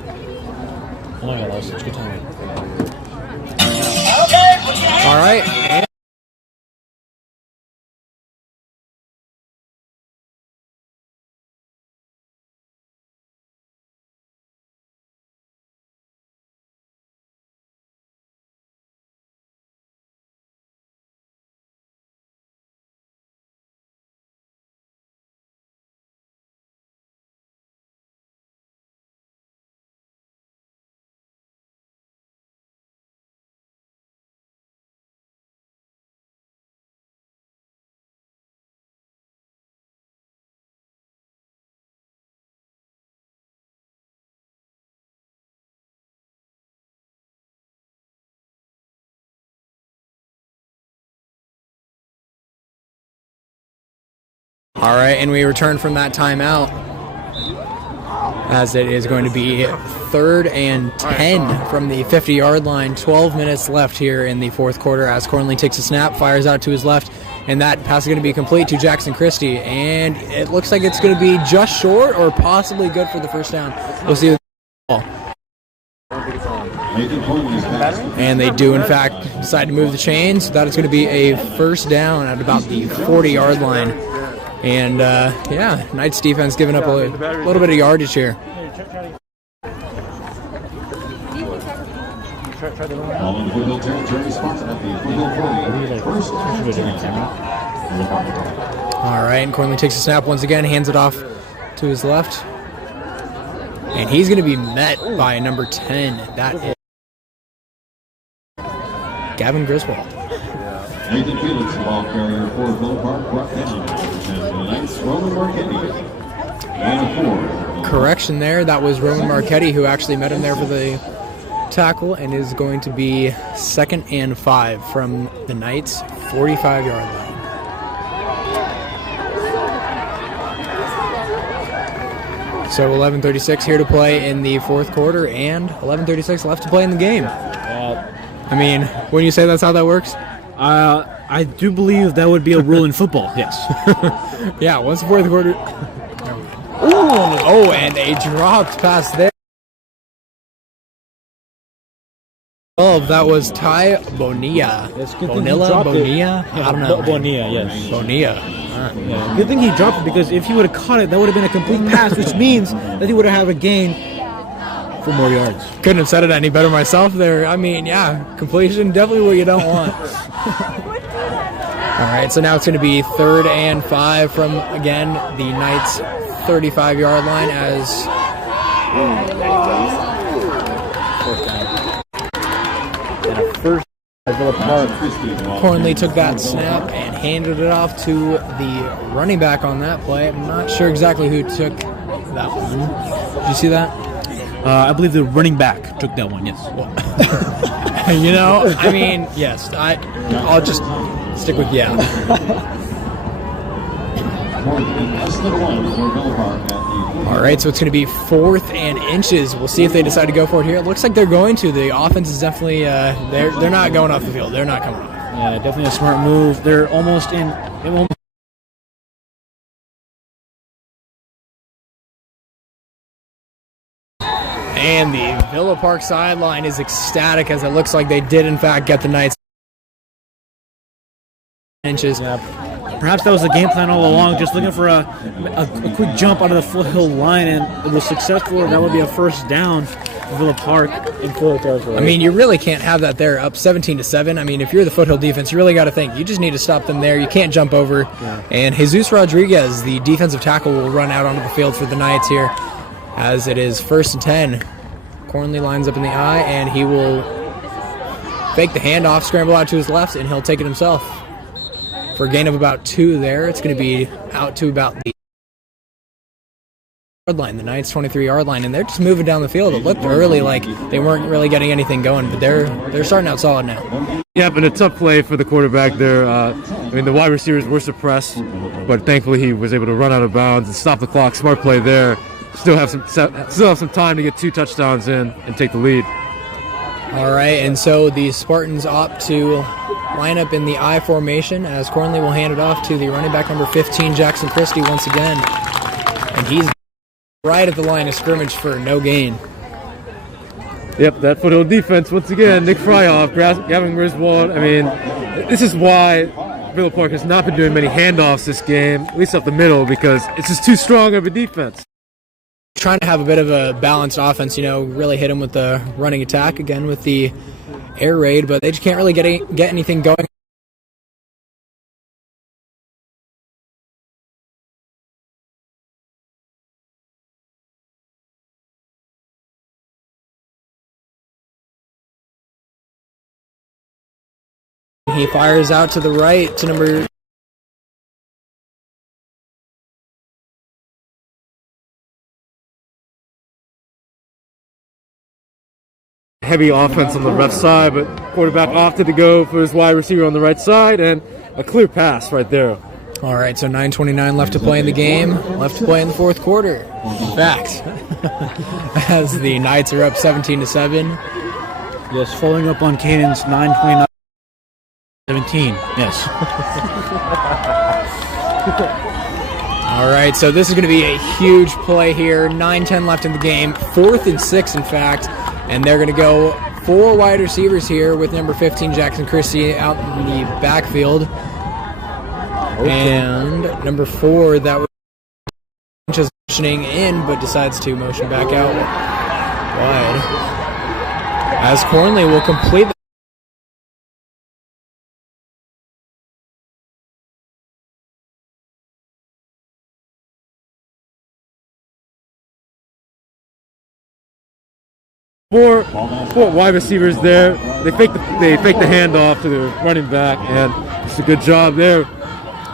Oh my god, that was such a good time. All right. And all right, and we return from that timeout as it is going to be 3rd and 10 from the 50-yard line. 12 minutes left here in the fourth quarter as Cornley takes a snap, fires out to his left, and that pass is going to be complete to Jackson Christie, and it looks like it's going to be just short or possibly good for the first down. We'll see. And they do, in fact, decide to move the chains. That is going to be a first down at about the 40-yard line. And, yeah, Knights defense giving up a little bit of yardage here. All right, and Cornley takes a snap once again, hands it off to his left. And he's going to be met by number 10. That is Gavin Griswold. Nathan Felix, ball carrier for Villa Park, brought down the Knights, Roman Marchetti. And 4. Correction there, that was Roman Marchetti who actually met him there for the tackle, and is going to be 2nd and 5 from the Knights' 45-yard line. So 11:36 here to play in the fourth quarter, and 11:36 left to play in the game. I mean, wouldn't you say that's how that works? I do believe that would be a rule in football, yes. Yeah, once the fourth quarter. Oh, and a dropped pass there. That was Ty Bonilla. Bonilla? I don't know. Bonilla, yes. Bonilla. Yeah. Good thing he dropped it, because if he would have caught it, that would have been a complete pass, which means that he would have had a gain for more yards. Couldn't have said it any better myself there. I mean, yeah, completion, definitely what you don't want. All right, so now it's going to be 3rd and 5 from, again, the Knights' 35-yard line as... First, Villa Park. Cornley took that snap and handed it off to the running back on that play. I'm not sure exactly who took that one. Did you see that? I believe the running back took that one, yes. You know, I mean, yes. I'll just stick with yeah. All right, so it's going to be 4th and inches. We'll see if they decide to go for it here. It looks like they're going to. The offense is definitely they're not going off the field. They're not coming off. Yeah, definitely a smart move. They're almost in. And the Villa Park sideline is ecstatic as it looks like they did, in fact, get the Knights inches. Yeah. Perhaps that was the game plan all along, just looking for a quick jump out of the Foothill line, and it was successful, and that would be a first down for Villa Park in Foothill territory. I mean, you really can't have that there, up 17-7. I mean, if you're the Foothill defense, you really got to think. You just need to stop them there. You can't jump over. Yeah. And Jesus Rodriguez, the defensive tackle, will run out onto the field for the Knights here as it is 1st and 10. Cornley lines up in the eye, and he will fake the handoff, scramble out to his left, and he'll take it himself. For a gain of about 2 there, it's going to be out to about the yard line, the Knights' 23-yard line, and they're just moving down the field. It looked early like they weren't really getting anything going, but they're starting out solid now. Yep, and a tough play for the quarterback there. I mean, the wide receivers were suppressed, but thankfully he was able to run out of bounds and stop the clock. Smart play there. Still have some time to get 2 touchdowns in and take the lead. All right, and so the Spartans opt to line up in the I formation as Cornley will hand it off to the running back number 15, Jackson Christie, once again. And he's right at the line of scrimmage for no gain. Yep, that Foothill defense, once again, Nick Fryoff, Gavin Griswold. I mean, this is why Villa Park has not been doing many handoffs this game, at least up the middle, because it's just too strong of a defense. Trying to have a bit of a balanced offense, really hit him with the running attack, again with the air raid, but they just can't really get anything going. He fires out to the right to number... Heavy offense on the left side, but quarterback opted to go for his wide receiver on the right side, and a clear pass right there. All right, so 9:29 left to play in the game, left to play in the fourth quarter. In fact, as the Knights are up 17-7. Yes, following up on Canaan's 9:29. 17, yes. All right, so this is going to be a huge play here. 9:10 left in the game, 4th and 6, in fact, and they're going to go 4 wide receivers here with number 15, Jackson Christie, out in the backfield. Okay. And number 4, that was just motioning in, but decides to motion back out wide. As Cornley will complete the Four wide receivers there. They fake the handoff to the running back, and it's a good job there.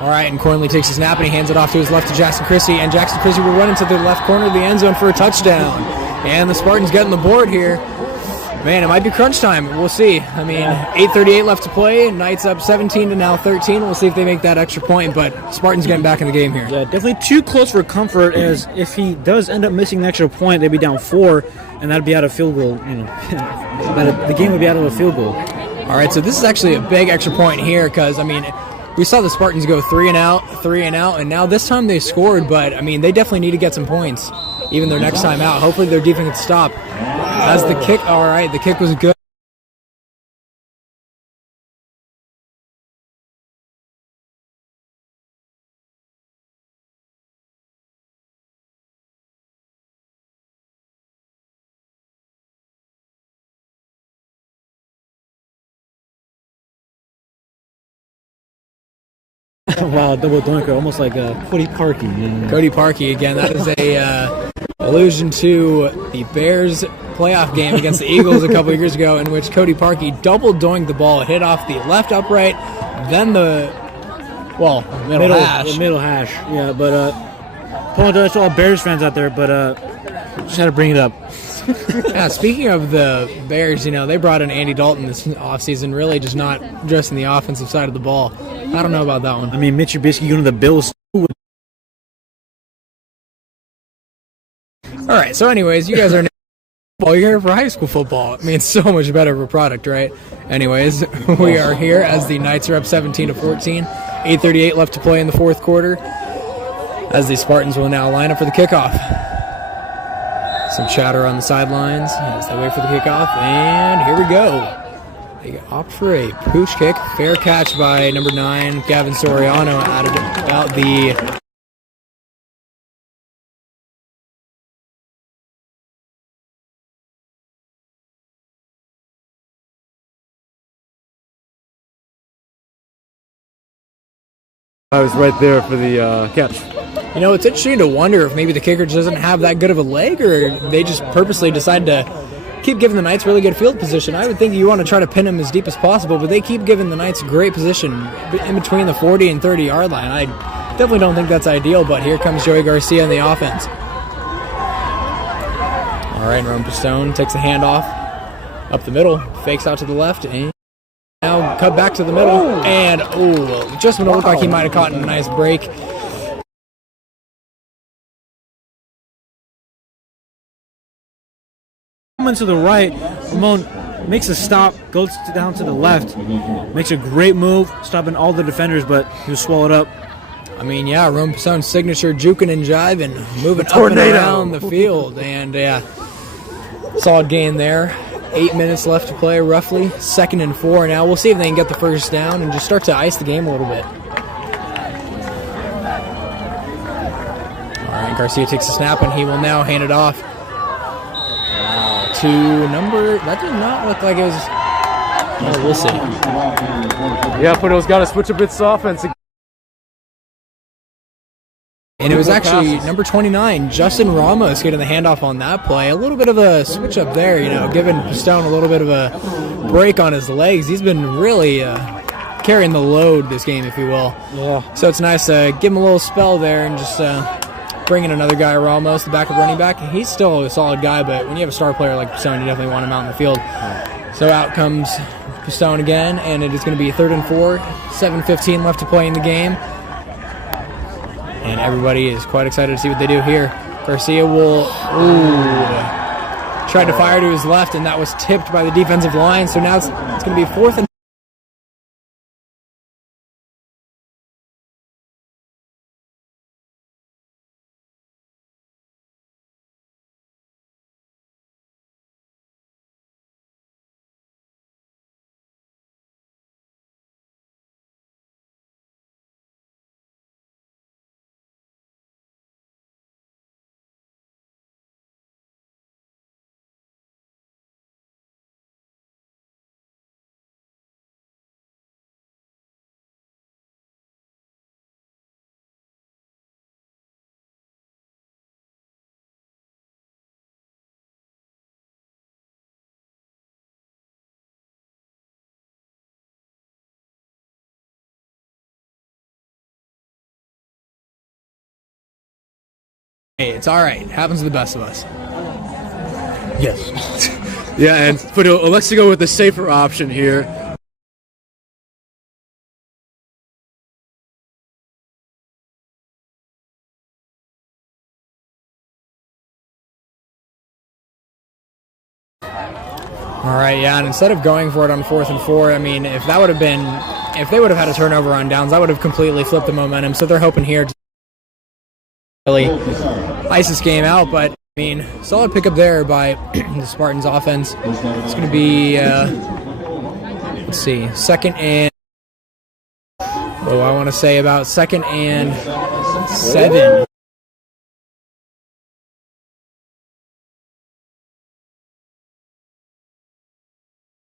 All right, and Cornley takes a snap and he hands it off to his left to Jackson Christie, and Jackson Christie will run into the left corner of the end zone for a touchdown. And the Spartans getting the board here. Man, it might be crunch time. We'll see. I mean, 8:38 left to play. Knights up 17 to now 13. We'll see if they make that extra point, but Spartans getting back in the game here. Yeah, definitely too close for comfort, as if he does end up missing the extra point, they'd be down 4, and that'd be out of field goal. The game would be out of a field goal. All right, so this is actually a big extra point here because, I mean, we saw the Spartans go 3 and out, and now this time they scored, but, I mean, they definitely need to get some points, even their next time out. Hopefully their defense can stop. As the kick, all right, the kick was good. Wow, double dunker, almost like Cody Parkey. Cody Parkey, again, that is a allusion to the Bears playoff game against the Eagles a couple of years ago, in which Cody Parkey double doinked the ball. It hit off the left upright, then the middle hash. The middle hash, yeah, but apologize to all Bears fans out there, but just had to bring it up. Yeah, speaking of the Bears, they brought in Andy Dalton this offseason, really just not addressing the offensive side of the ball. I don't know about that one. I mean, Mitch Trubisky going to the Bills. All right, so anyways, you guys are you're here for high school football. I mean, it's so much better of a product, right? Anyways, we are here as the Knights are up 17 to 14. 8:38 left to play in the fourth quarter, as the Spartans will now line up for the kickoff. Some chatter on the sidelines as they wait for the kickoff, and here we go. They opt for a pooch kick. Fair catch by number 9, Gavin Soriano, out of about the... I was right there for the catch. It's interesting to wonder if maybe the kicker doesn't have that good of a leg, or they just purposely decide to keep giving the Knights really good field position. I would think you want to try to pin him as deep as possible, but they keep giving the Knights great position in between the 40 and 30-yard line. I definitely don't think that's ideal, but here comes Joey Garcia in the offense. All right, Rome Pistone takes a handoff up the middle, fakes out to the left, and now cut back to the middle, and just when it looked like he might have caught a nice break. To the right, Ramon makes a stop, goes down to the left, makes a great move, stopping all the defenders, but he was swallowed up. I mean, yeah, Rome Pistone's signature juking and jiving, moving up and around the field. And, yeah, solid gain there. 8 minutes left to play, roughly. 2nd and 4 now. We'll see if they can get the first down and just start to ice the game a little bit. All right, Garcia takes the snap, and he will now hand it off to number... That did not look like it was... Oh, we'll see. Yeah, Footill's got to switch up its offense. And it was actually number 29, Justin Ramos, getting the handoff on that play. A little bit of a switch up there, you know, giving Pistone a little bit of a break on his legs. He's been really carrying the load this game, if you will. Yeah. So it's nice to give him a little spell there and just bring in another guy, Ramos, the backup running back. He's still a solid guy, but when you have a star player like Pistone, you definitely want him out in the field. So out comes Pistone again, and it is going to be 3rd and 4, 7:15 left to play in the game. And everybody is quite excited to see what they do here. Garcia will tried to fire to his left, and that was tipped by the defensive line. So now it's going to be 4th and hey, it's all right. It happens to the best of us. Yes. Yeah, and Foothill elects to go with the safer option here. All right, yeah, and instead of going for it on 4th and 4, I mean, if they would have had a turnover on downs, that would have completely flipped the momentum. So they're hoping here to really ice this game out. But, I mean, solid pickup there by the Spartans offense. It's going to be, let's see, 2nd and, I want to say about 2nd and 7.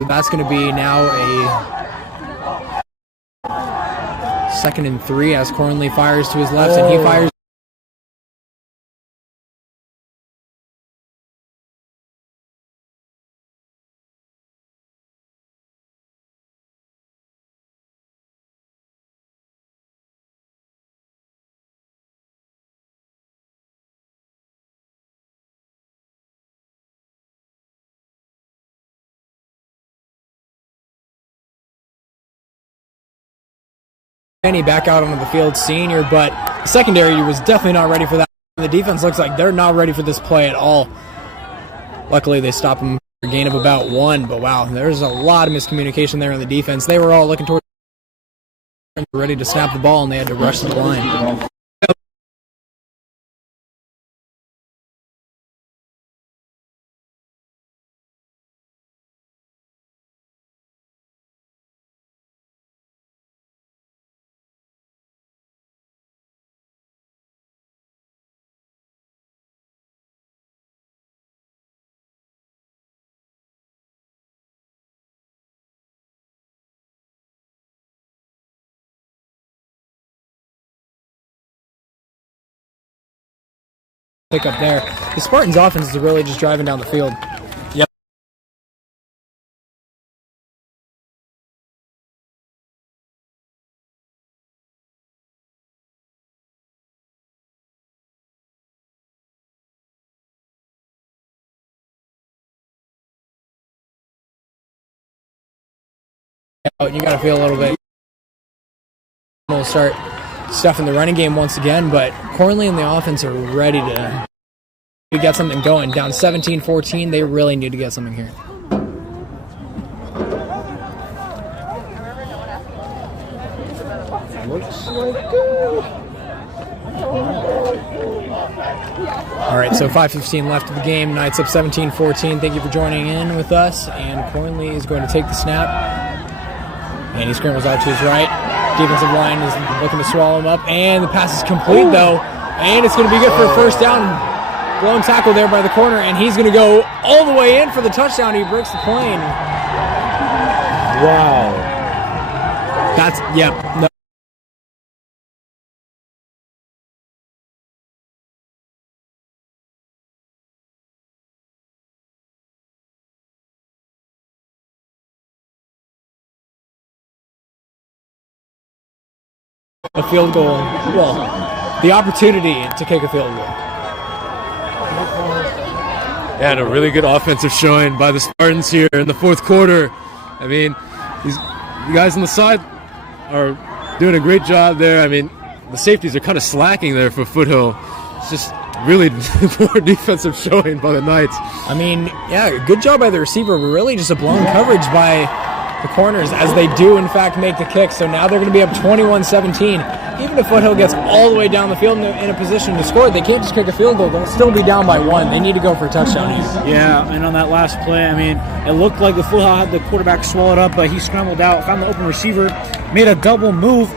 That's going to be now a 2nd and 3 as Cornley fires to his left, and he fires. Back out onto the field, senior, but the secondary was definitely not ready for that. The defense looks like they're not ready for this play at all. Luckily, they stop him for a gain of about 1, but wow, there's a lot of miscommunication there on the defense. They were all looking towards ready to snap the ball, and they had to rush the line. Pick up there. The Spartans' offense is really just driving down the field. Yep. You got to feel a little bit. We'll start stuffing the running game once again, but Cornley and the offense are ready to get something going. Down 17-14, they really need to get something here. Looks like good. All right, so 5:15 left of the game. Knights up 17-14. Thank you for joining in with us. And Cornley is going to take the snap. And he scrambles out to his right. Defensive line is looking to swallow him up. And the pass is complete, though. And it's going to be good for a first down. Blown tackle there by the corner. And he's going to go all the way in for the touchdown. He breaks the plane. Wow. That's, yep. No. A field goal. Well, the opportunity to kick a field goal. Yeah, and a really good offensive showing by the Spartans here in the fourth quarter. I mean, these guys on the side are doing a great job there. I mean, the safeties are kind of slacking there for Foothill. It's just really poor defensive showing by the Knights. I mean, yeah, good job by the receiver, but really just a blown coverage by the corners as they do, in fact, make the kick. So now they're going to be up 21-17. Even if Foothill gets all the way down the field in a position to score, they can't just kick a field goal. They'll still be down by one. They need to go for a touchdown here. Yeah, and on that last play, I mean, it looked like the Foothill had the quarterback swallowed up, but he scrambled out, found the open receiver, made a double move.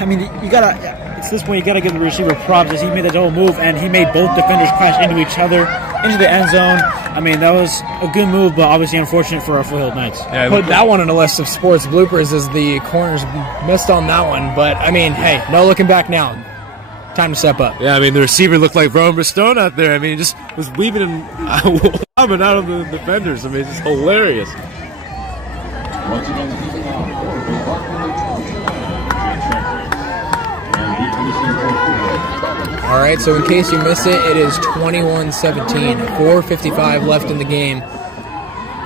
I mean, it's this point you got to give the receiver props as he made the double move, and he made both defenders crash into each other, into the end zone. I mean, that was a good move, but obviously unfortunate for our Foothill Knights. Yeah, put that one on a list of sports bloopers as the corners missed on that one. But, I mean, hey, no looking back now. Time to step up. Yeah, I mean, the receiver looked like Rowan Stone out there. I mean, he just was weaving and lobbing out of the defenders. I mean, it's just hilarious. All right, so in case you missed it, it is 21-17, 4:55 left in the game.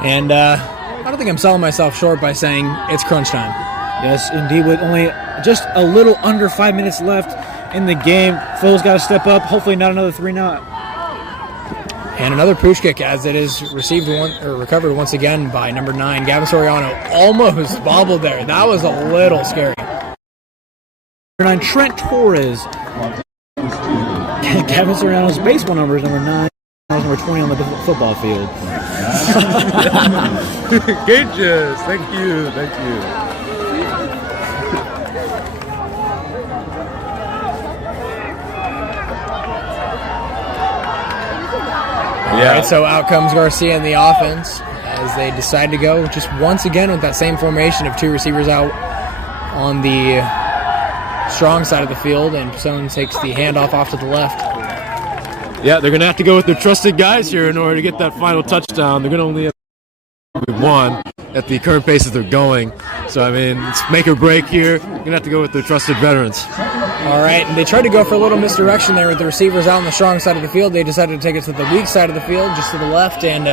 And I don't think I'm selling myself short by saying it's crunch time. Yes, indeed, with only just a little under 5 minutes left in the game. Football's got to step up, hopefully not another 3-0. And another pooch kick as it is recovered once again by number 9, Gavin Soriano. Almost bobbled there. That was a little scary. Number 9, Trent Torres. Gavin Soriano's baseball number is number 9. Number 20 on the football field. Gauges. Thank you. All right, so out comes Garcia in the offense as they decide to go just once again with that same formation of 2 receivers out on the strong side of the field, and Persone takes the handoff off to the left. Yeah, they're going to have to go with their trusted guys here in order to get that final touchdown. They're going to only have one at the current pace that they're going. So, I mean, it's make or break here. They're going to have to go with their trusted veterans. All right, and they tried to go for a little misdirection there with the receivers out on the strong side of the field. They decided to take it to the weak side of the field, just to the left, and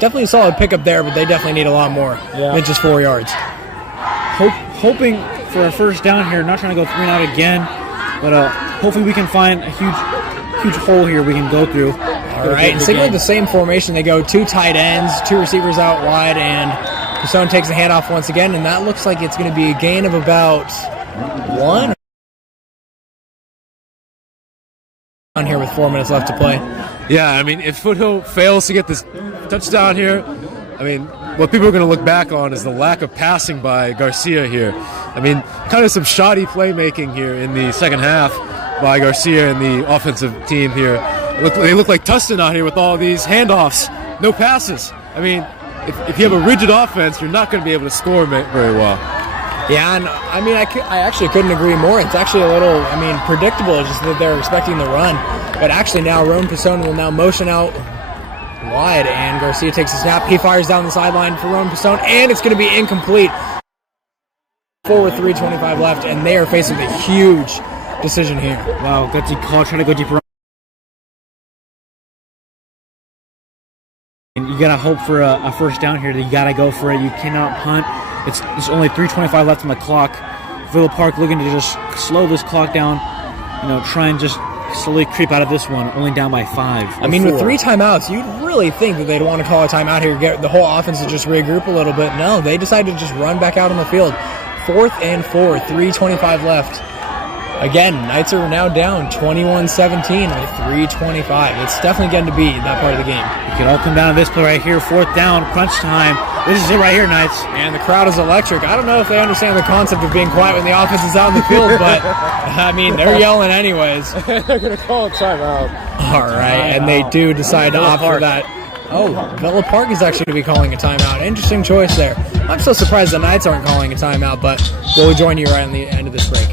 definitely a solid pickup there, but they definitely need a lot more than just 4 yards. Hoping for a first down here, not trying to go 3-and-out again, but hopefully we can find a huge hole here we can go through. All right, and sticking with the same formation, they go 2 tight ends, 2 receivers out wide, and Persone takes the handoff once again, and that looks like it's going to be a gain of about 1. On here with 4 minutes left to play. Yeah, I mean, if Foothill fails to get this touchdown here, I mean, what people are going to look back on is the lack of passing by Garcia here. I mean, kind of some shoddy playmaking here in the second half by Garcia and the offensive team here. They look like Tustin out here with all these handoffs, no passes. I mean, if you have a rigid offense, you're not going to be able to score very well. Yeah, and I mean, I actually couldn't agree more. It's actually a little, predictable just that they're expecting the run. But actually now, Rowan Persone will now motion out wide, and Garcia takes a snap. He fires down the sideline for Rowan Persone, and it's going to be incomplete. 4 with 3:25 left, and they are facing a huge decision here. Wow, gutsy call, trying to go deeper. And you got to hope for a first down here. You got to go for it. You cannot punt. It's only 3:25 left on the clock. Villa Park looking to just slow this clock down, try and just slowly creep out of this one, only down by 5. I mean, with 3 timeouts, you'd really think that they'd want to call a timeout here, get the whole offense to just regroup a little bit. No, they decided to just run back out on the field. 4th and 4, 3:25 left. Again, Knights are now down 21-17 with 3:25. It's definitely getting to be that part of the game. It can all come down to this play right here. 4th down, crunch time. This is it right here, Knights. And the crowd is electric. I don't know if they understand the concept of being quiet when the offense is out in the field, but, I mean, they're yelling anyways. They're going to call a timeout. All right, and they do decide to opt for that. Oh, Villa Park is actually going to be calling a timeout. Interesting choice there. I'm so surprised the Knights aren't calling a timeout, but we'll join you right on the end of this break.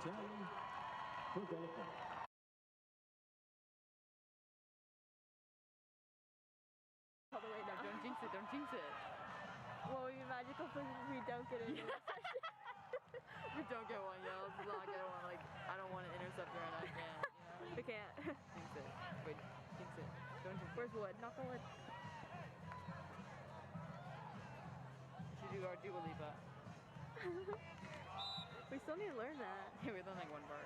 10 for Delta. All the way, no, don't jinx it, don't jinx it. What would be magical if we don't get it? We don't get one, yeah, let's not get one. Like, I don't want to intercept her and I can't, you know? We can't. Jinx it. Wait, jinx it. Don't jinx it. Where's wood? Knock on wood. We should do our Dua Lipa. We still need to learn that. Yeah, we learned like one part.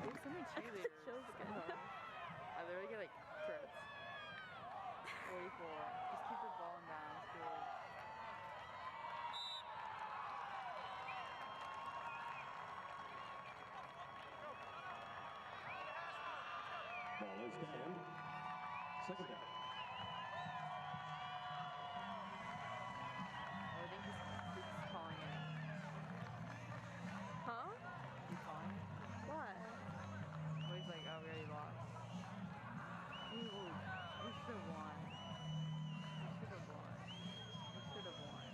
Oh, so many cheerleaders. Chill's good. I literally get like turrets. 44. Just keep the ball in bounds, please. Ball is down. Second down. Oh, I think he's calling it. Huh? He's calling it? What? Oh, he's like, oh, we already lost. Ooh, we should have won. We should have won. We should have won.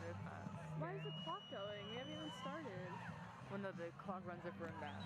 Very fast. Why is the clock going? We haven't even started. Well, no, the clock runs it for inbounds.